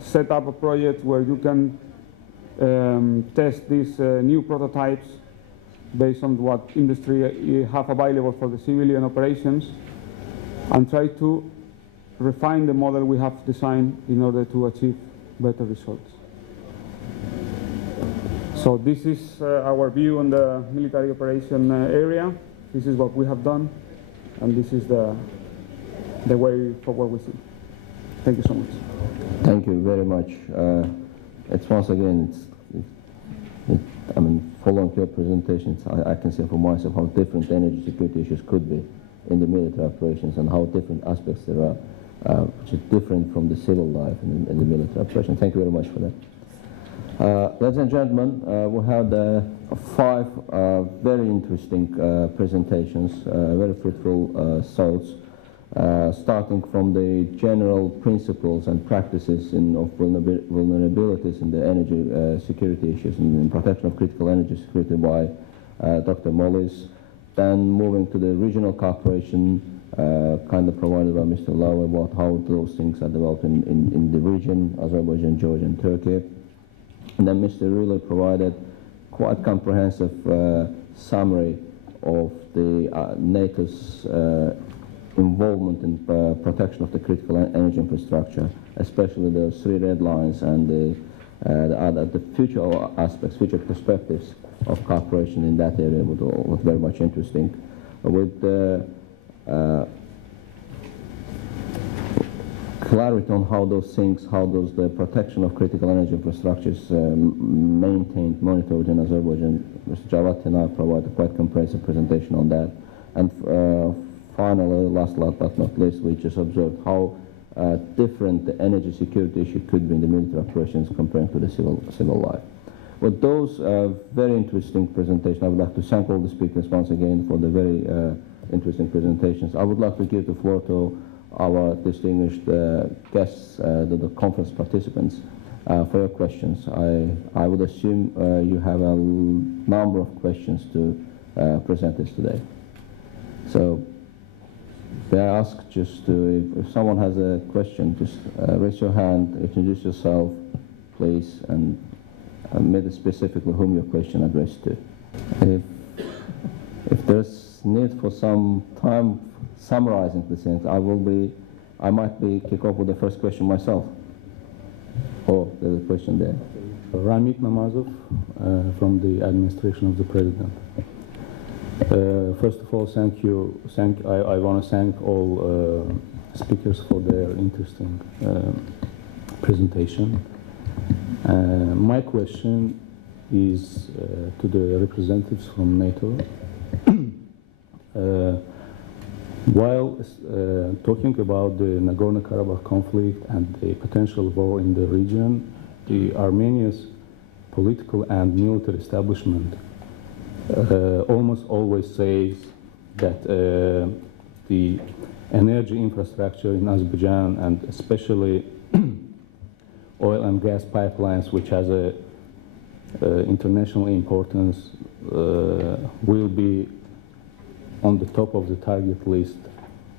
set up a project where you can test these new prototypes based on what industry have available for the civilian operations, and try to refine the model we have designed in order to achieve better results. So this is our view on the military operation area. This is what we have done, and this is the way forward we see. Thank you so much. Thank you very much. It's once again, I mean, following your presentations, I can say for myself how different energy security issues could be in the military operations, and how different aspects there are, which is different from the civil life in the military operation. Thank you very much for that. Ladies and gentlemen, we had 5 very interesting presentations, very fruitful thoughts, starting from the general principles and practices of vulnerabilities in the energy security issues and in protection of critical energy security by Dr. Mollis, then moving to the regional cooperation kind of provided by Mr. Lau about how those things are developed in the region, Azerbaijan, Georgia, and Turkey. And then Mr. Ruler provided quite comprehensive summary of the NATO's involvement in protection of the critical energy infrastructure, especially the 3 red lines and the future aspects, future perspectives of cooperation in that area was very much interesting. With clarity on how those things, the protection of critical energy infrastructures maintained, monitored in Azerbaijan. Mr. Javad and I provided a quite comprehensive presentation on that. And finally, last but not least, we just observed how different the energy security issue could be in the military operations compared to the civil life. With those very interesting presentations, I would like to thank all the speakers once again for the very interesting presentations. I would like to give the floor to our distinguished guests, the conference participants, for your questions. I would assume you have a number of questions to present us today. So may I ask just to, if someone has a question, just raise your hand, introduce yourself, please, and maybe specifically whom your question addressed to. If there's need for some time summarizing the things, I might kick off with the first question myself. Oh, there's a question there. Ramit Namazov from the administration of the President. First of all, thank you. I want to thank all speakers for their interesting presentation. My question is to the representatives from NATO. While talking about the Nagorno-Karabakh conflict and the potential war in the region, the Armenia's political and military establishment almost always says that the energy infrastructure in Azerbaijan, and especially oil and gas pipelines, which has a international importance, will be on the top of the target list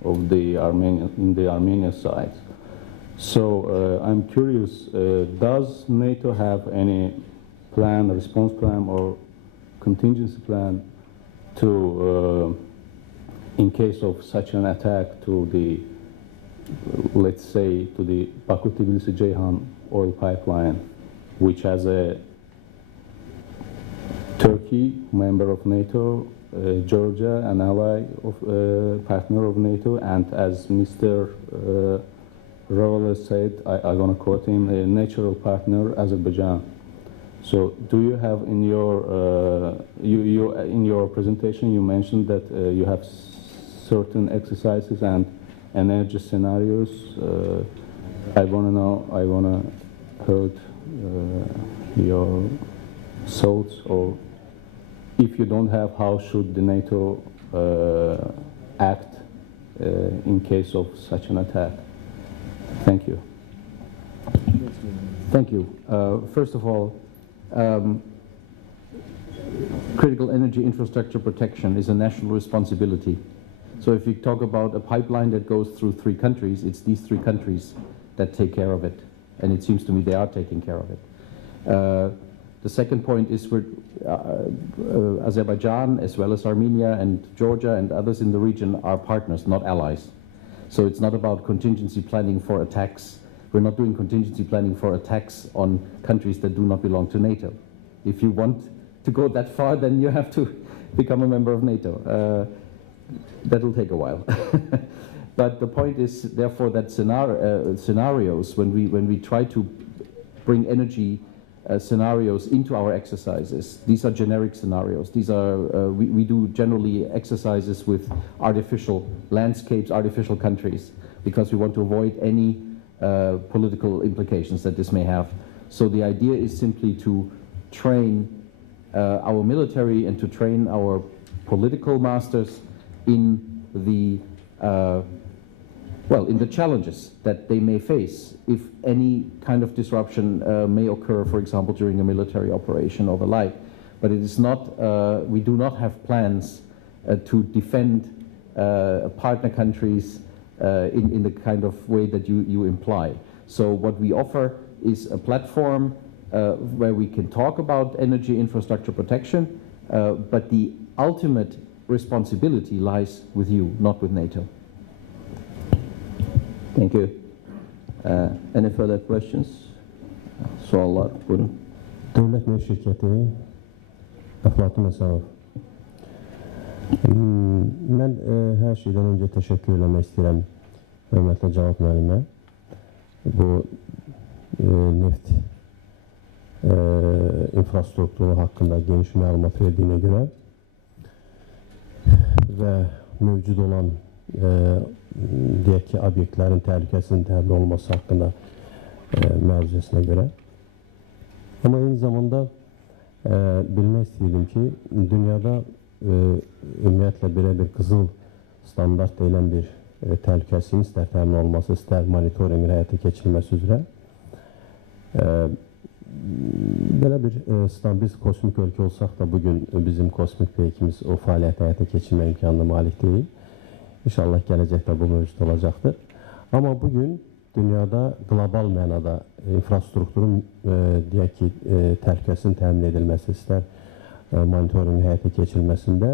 of the Armenian side. So I'm curious, does NATO have any plan, a response plan or contingency plan to, in case of such an attack to the, let's say, to the Baku-Tbilisi-Ceyhan oil pipeline, which has a Turkey, member of NATO, Georgia, an ally of partner of NATO, and as Mr. Rovale said, I'm going to quote him, a natural partner, Azerbaijan. So, do you have in your in your presentation you mentioned that you have certain exercises and energy scenarios? I want to know. I want to heard your thoughts, or if you don't have, how should the NATO act in case of such an attack? Thank you. Thank you. First of all, critical energy infrastructure protection is a national responsibility. So if you talk about a pipeline that goes through 3 countries, it's these 3 countries that take care of it. And it seems to me they are taking care of it. The second point is Azerbaijan, as well as Armenia and Georgia and others in the region, are partners, not allies. So it's not about contingency planning for attacks. We're not doing contingency planning for attacks on countries that do not belong to NATO. If you want to go that far, then you have to become a member of NATO. That will take a while. But the point is, therefore, that scenarios, when we try to bring energy scenarios into our exercises, these are generic scenarios. These are, we do generally exercises with artificial landscapes, artificial countries, because we want to avoid any political implications that this may have. So the idea is simply to train our military and to train our political masters in the in the challenges that they may face if any kind of disruption may occur, for example, during a military operation or the like. But it is not, we do not have plans to defend partner countries in the kind of way that you imply. So what we offer is a platform where we can talk about energy infrastructure protection, but the ultimate responsibility lies with you, not with NATO. Thank you. Any further questions? Soğanlar, buyurun. Devlet Mülk Şirketi, Əflatun Əsənov. Mən hər şeydən öncə təşəkkür eləmək istəyirəm hörmətli Cavab müəllimə. Bu neft infrastrukturu haqqında geniş məlumat verdiyinə görə və mövcud olan deyək ki, obyektlərin təhlükəsinin təmin olması haqqında məruzəsinə görə. Amma eyni zamanda bilmək istəyirdim ki, dünyada ümumiyyətlə belə bir qızıl standart deyilən bir təhlükəsinin istər təmin olması, istər monitoring həyata keçirilməsi üzrə belə bir stabil kosmik ölkə olsaq da bugün bizim kosmik peykimiz o fəaliyyət həyata keçirmə imkanına malik deyil. İnşallah gələcəkdə bu mövcud olacaqdır. Amma bugün dünyada qlobal mənada infrastrukturun deyək ki, təhlükəsinin təmin edilməsi, istər monitorinq həyata keçirilməsində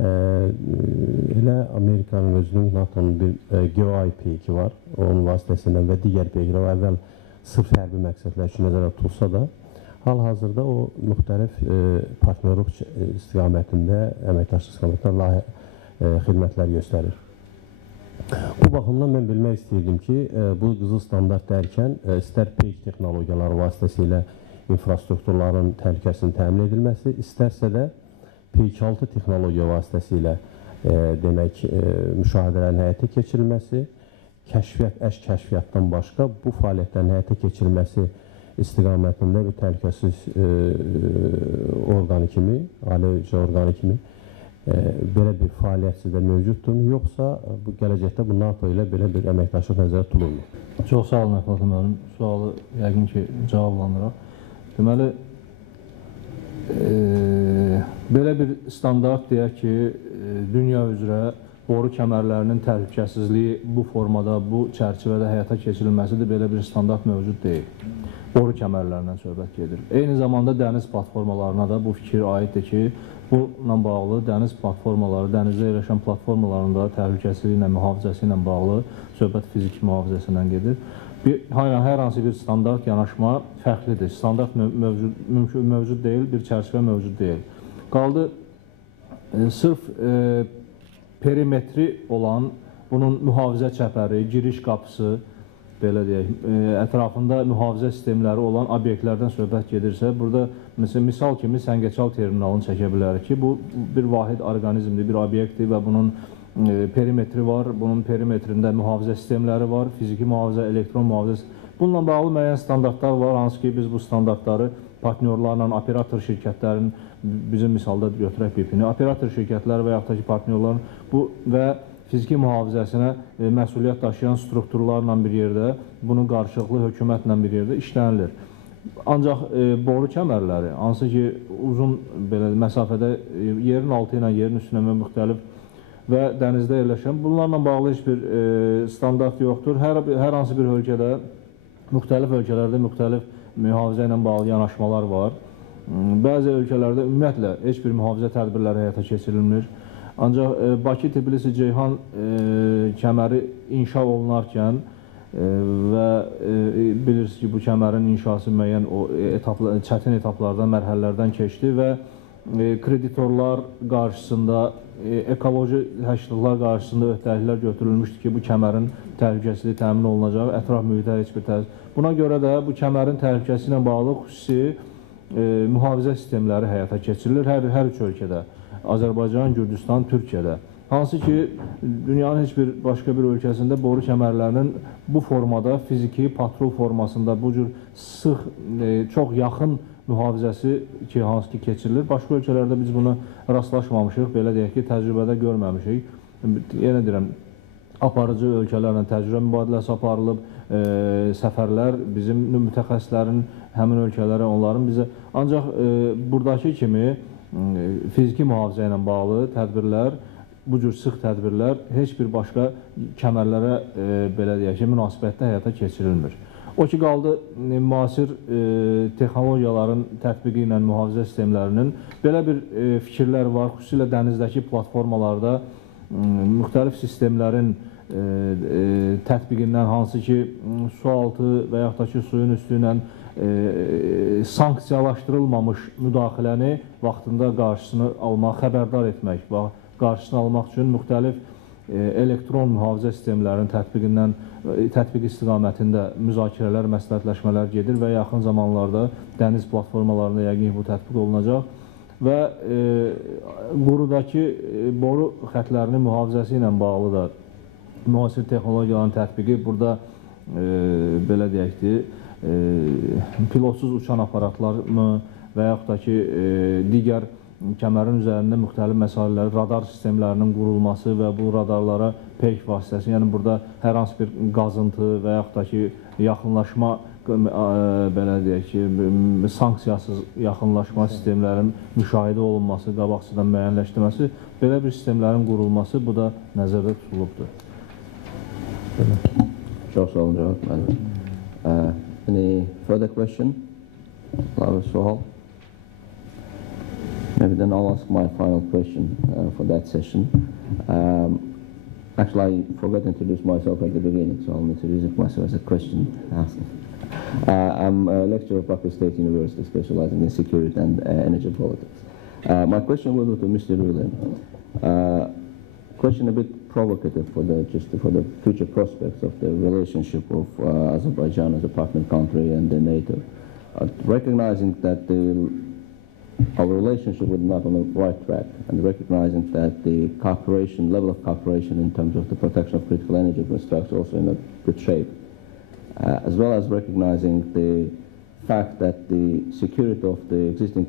elə Amerikanın özünün, NATO'nun bir GOI peyki var, onun vasitəsindən və digər peyklər əvvəl sırf hərbi məqsədlər üçün nəzərdə tutulsa da, hal-hazırda o müxtəlif partnerlik istiqamətində, əməkdaşlıq istiqamətində xidmətlər göstərir. Bu baxımdan mən bilmək istəyirdim ki, bu qızıl standart dərkən istər peyk texnologiyaları vasitəsilə infrastrukturların təhlükəsinin təmin edilməsi, istərsə də peyk altı texnologiya vasitəsilə demək müşahidələrin həyata keçirilməsi, kəşfiyyatdan başqa bu fəaliyyətlərin həyata keçirilməsi istiqamətində bir təhlükəsiz orqanı kimi, ali orqanı kimi belə bir fəaliyyət sizdə mövcuddur, yoxsa bu gələcəkdə bu NATO ilə belə bir əməkdaşlıq nəzərdə tutulurmu? Çox sağ olun Əflatun müəllim. Sualı yəqin ki, cavablandıraq. Deməli, belə bir standart deyək ki, dünya üzrə boru kəmərlərinin təhlükəsizliyi bu formada, bu çərçivədə həyata keçirilməsidir, belə bir standart mövcud deyil. Boru kəmərlərindən söhbət gedir. Eyni zamanda dəniz platformalarına da bu fikir aiddir ki, bununla bağlı dəniz platformaları, dənizdə yerləşən platformaların da təhlükəsizliyi ilə, mühafizəsi ilə bağlı söhbət fiziki mühafizəsindən gedir. Hər hansı bir standart yanaşma fərqlidir. Standart mövcud deyil, bir çərçivə mövcud deyil. Qaldı sırf perimetri olan bunun mühafizə çəpəri, giriş qapısı belə deyək, ətrafında mühafizə sistemləri olan obyektlərdən söhbət gedirsə, burada misal kimi Səngəçal terminalını çəkə bilərik ki, bu bir vahid orqanizmdir, bir obyektdir və bunun perimetri var, bunun perimetrində mühafizə sistemləri var, fiziki mühafizə, elektron mühafizə. Bununla bağlı müəyyən standartlar var, hansı ki biz bu standartları partnyorlarla, operator şirkətlərin, bizim misalda götürək BP-ni, operator şirkətlər və yaxud da ki partnyorların bu və fiziki mühafizəsinə məsuliyyət daşıyan strukturlarla bir yerdə, bunun qarşılıqlı hökumətlə bir yerdə işlənilir. Ancaq boru kəmərləri, hansı ki uzun belə məsafədə yerin altı ilə yerin üstünə müxtəlif və dənizdə yerləşən, bunlarla bağlı heç bir standart yoxdur. Hər hansı bir ölkədə, müxtəlif ölkələrdə müxtəlif mühafizə ilə bağlı yanaşmalar var. Bəzi ölkələrdə ümumiyyətlə heç bir mühafizə tədbirləri həyata keçirilmir. Ancaq Bakı-Tbilisi-Ceyhan kəməri inşa olunarkən və bilirsiniz ki, bu kəmərin inşası müəyyən çətin etaplardan, mərhələlərdən keçdi və kreditorlar qarşısında, ekoloji həşrlıqlar qarşısında öhdəliklər götürülmüşdü ki, bu kəmərin təhlükəsizliyi təmin olunacaq, ətraf mühitə heç bir təhlükəsizlik. Buna görə də bu kəmərin təhlükəsi ilə bağlı xüsusi mühafizə sistemləri həyata keçirilir hər üç ölkədə. Azərbaycan, Gürcüstan, Türkiyədə. Hansı ki, dünyanın heç bir başqa bir ölkəsində boru kəmərlərinin bu formada, fiziki, patrol formasında bu cür sıx, çox yaxın mühafizəsi ki, hansı ki keçirilir. Başqa ölkələrdə biz buna rastlaşmamışıq, belə deyək ki, təcrübədə görməmişik. Yenə deyirəm, aparıcı ölkələrlə təcrübə mübadiləsi aparılıb, səfərlər bizim mütəxəssislərin həmin ölkələrə, onların bizə. Ancaq buradakı kimi fiziki mühafizə ilə bağlı tədbirlər, bu cür sıx tədbirlər heç bir başqa kəmərlərə belə deyək ki, münasibətdə həyata keçirilmir. O ki, qaldı müasir texnologiyaların tətbiqi ilə mühafizə sistemlərinin belə bir fikirlər var, xüsusilə dənizdəki platformalarda müxtəlif sistemlərin tətbiqindən, hansı ki, su altı və yaxud da ki, suyun üstü ilə sanksiyalaşdırılmamış müdaxiləni vaxtında qarşısını almaq, xəbərdar etmək, qarşısını almaq üçün müxtəlif elektron mühafizə sistemlərinin tətbiq istiqamətində müzakirələr, məsləhətləşmələr gedir və yaxın zamanlarda dəniz platformalarında yəqin bu tətbiq olunacaq və qurudakı boru xətlərinin mühafizəsi ilə bağlı da müasir texnologiyaların tətbiqi burada belə deyək ki, pilotsuz uçan aparatlar mı və yaxud da ki, digər kəmərin üzərində müxtəlif məsələlər, radar sistemlərinin qurulması və bu radarlara peyk vasitəsi, yəni burada hər hansı bir qazıntı və yaxud da ki, yaxınlaşma, belə deyək ki, sanksiyasız yaxınlaşma sistemlərinin müşahidə olunması, qabaqçıdan müəyyənləşdirməsi, belə bir sistemlərin qurulması, bu da nəzərdə tutulubdur. Çox sağ olun, cavab müəllim. Any further question? Sual? Maybe then I'll ask my final question for that session. Actually, I forgot to introduce myself at the beginning, so I'll introduce myself as a question asking. I'm a lecturer at Bakü State University, specializing in security and energy politics. My question will go to Mr. Rule. Question a bit provocative for the future prospects of the relationship of Azerbaijan as a partner country and the NATO. Recognizing that our relationship was not on the right track, and recognizing that the cooperation, level of cooperation in terms of the protection of critical energy infrastructure also in a good shape, as well as recognizing the fact that the security of the existing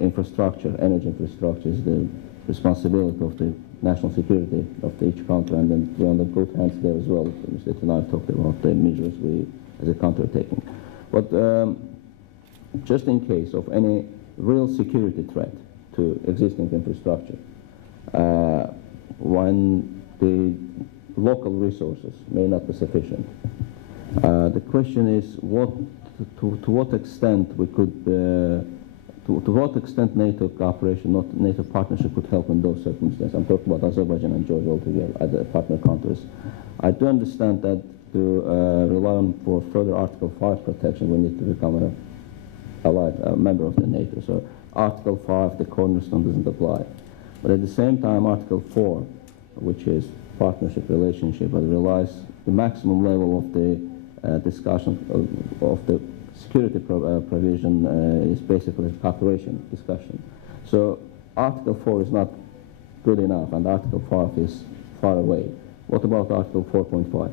infrastructure, energy infrastructure, is the responsibility of the national security of each country, and then we're on the good hands there as well. Mr. Tanaev talked about the measures we as a country are taking. But just in case of any real security threat to existing infrastructure, when the local resources may not be sufficient, the question is to what extent we could to what extent NATO cooperation, not NATO partnership, could help in those circumstances. I'm talking about Azerbaijan and Georgia altogether as partner countries. I do understand that to rely on for further Article 5 protection, we need to become a member of the NATO. So Article 5, the cornerstone, doesn't apply. But at the same time, Article 4, which is partnership relationship, that relies the maximum level of the discussion of the security provision is basically cooperation discussion. So Article 4 is not good enough, and Article 5 is far away. What about Article 4.5?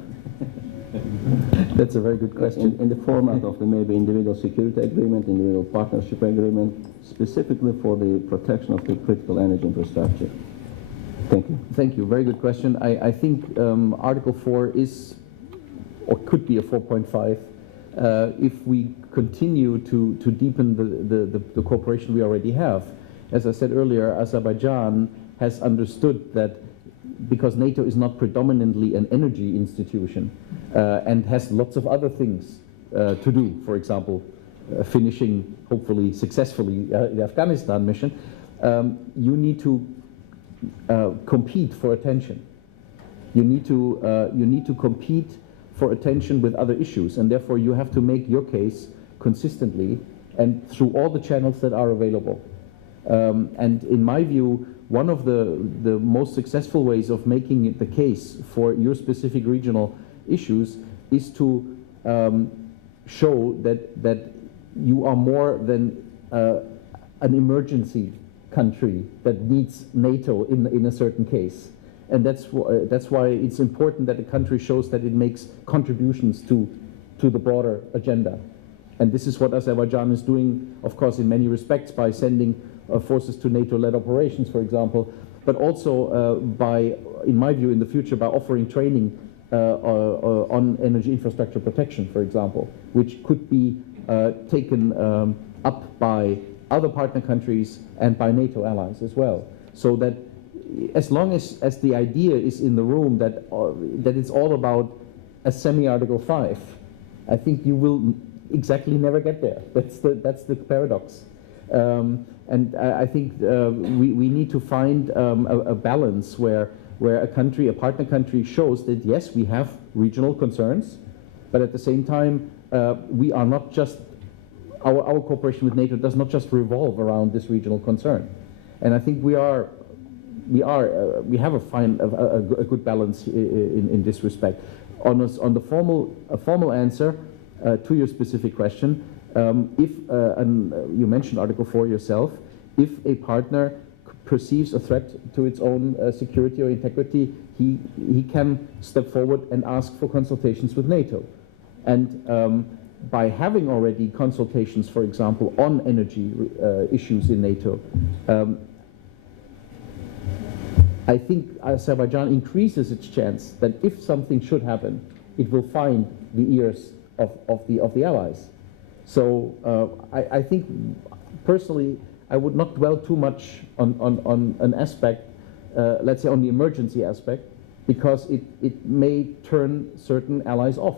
That's a very good question. In the format of the maybe individual security agreement, individual partnership agreement, specifically for the protection of the critical energy infrastructure. Thank you. Thank you. Very good question. I think Article 4 is, or could be a 4.5, if we continue to deepen the cooperation we already have. As I said earlier, Azerbaijan has understood that because NATO is not predominantly an energy institution and has lots of other things to do, for example, finishing, hopefully successfully, the Afghanistan mission, you need to compete for attention. You need to compete for attention with other issues, and therefore you have to make your case consistently and through all the channels that are available. And in my view, one of the most successful ways of making it the case for your specific regional issues is to show that you are more than an emergency country that needs NATO in a certain case. And that's why it's important that a country shows that it makes contributions to the broader agenda. And this is what Azerbaijan is doing, of course, in many respects, by sending forces to NATO-led operations, for example, but also by, in my view, in the future, by offering training on energy infrastructure protection, for example, which could be taken up by other partner countries and by NATO allies as well. So that as long as the idea is in the room that it's all about a semi-Article 5, I think you will exactly never get there. That's the paradox. And I think we need to find a balance where a country, a partner country, shows that yes, we have regional concerns, but at the same time, we are not just, our cooperation with NATO does not just revolve around this regional concern. And I think we have a good balance in this respect. On the formal answer to your specific question, if you mentioned Article 4 yourself, if a partner perceives a threat to its own security or integrity, he can step forward and ask for consultations with NATO. And by having already consultations, for example, on energy issues in NATO, I think Azerbaijan increases its chance that if something should happen, it will find the ears of the allies. So I think, personally, I would not dwell too much on an aspect, let's say on the emergency aspect, because it may turn certain allies off.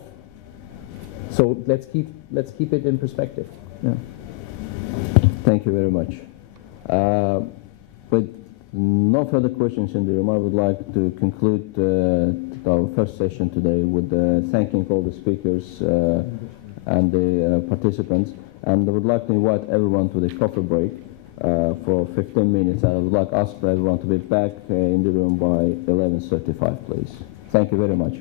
So let's keep it in perspective. Yeah. Thank you very much. With no further questions in the room, I would like to conclude our first session today with thanking all the speakers and the participants. And I would like to invite everyone to the coffee break for 15 minutes. And I would like to ask everyone to be back in the room by 11:35, please. Thank you very much.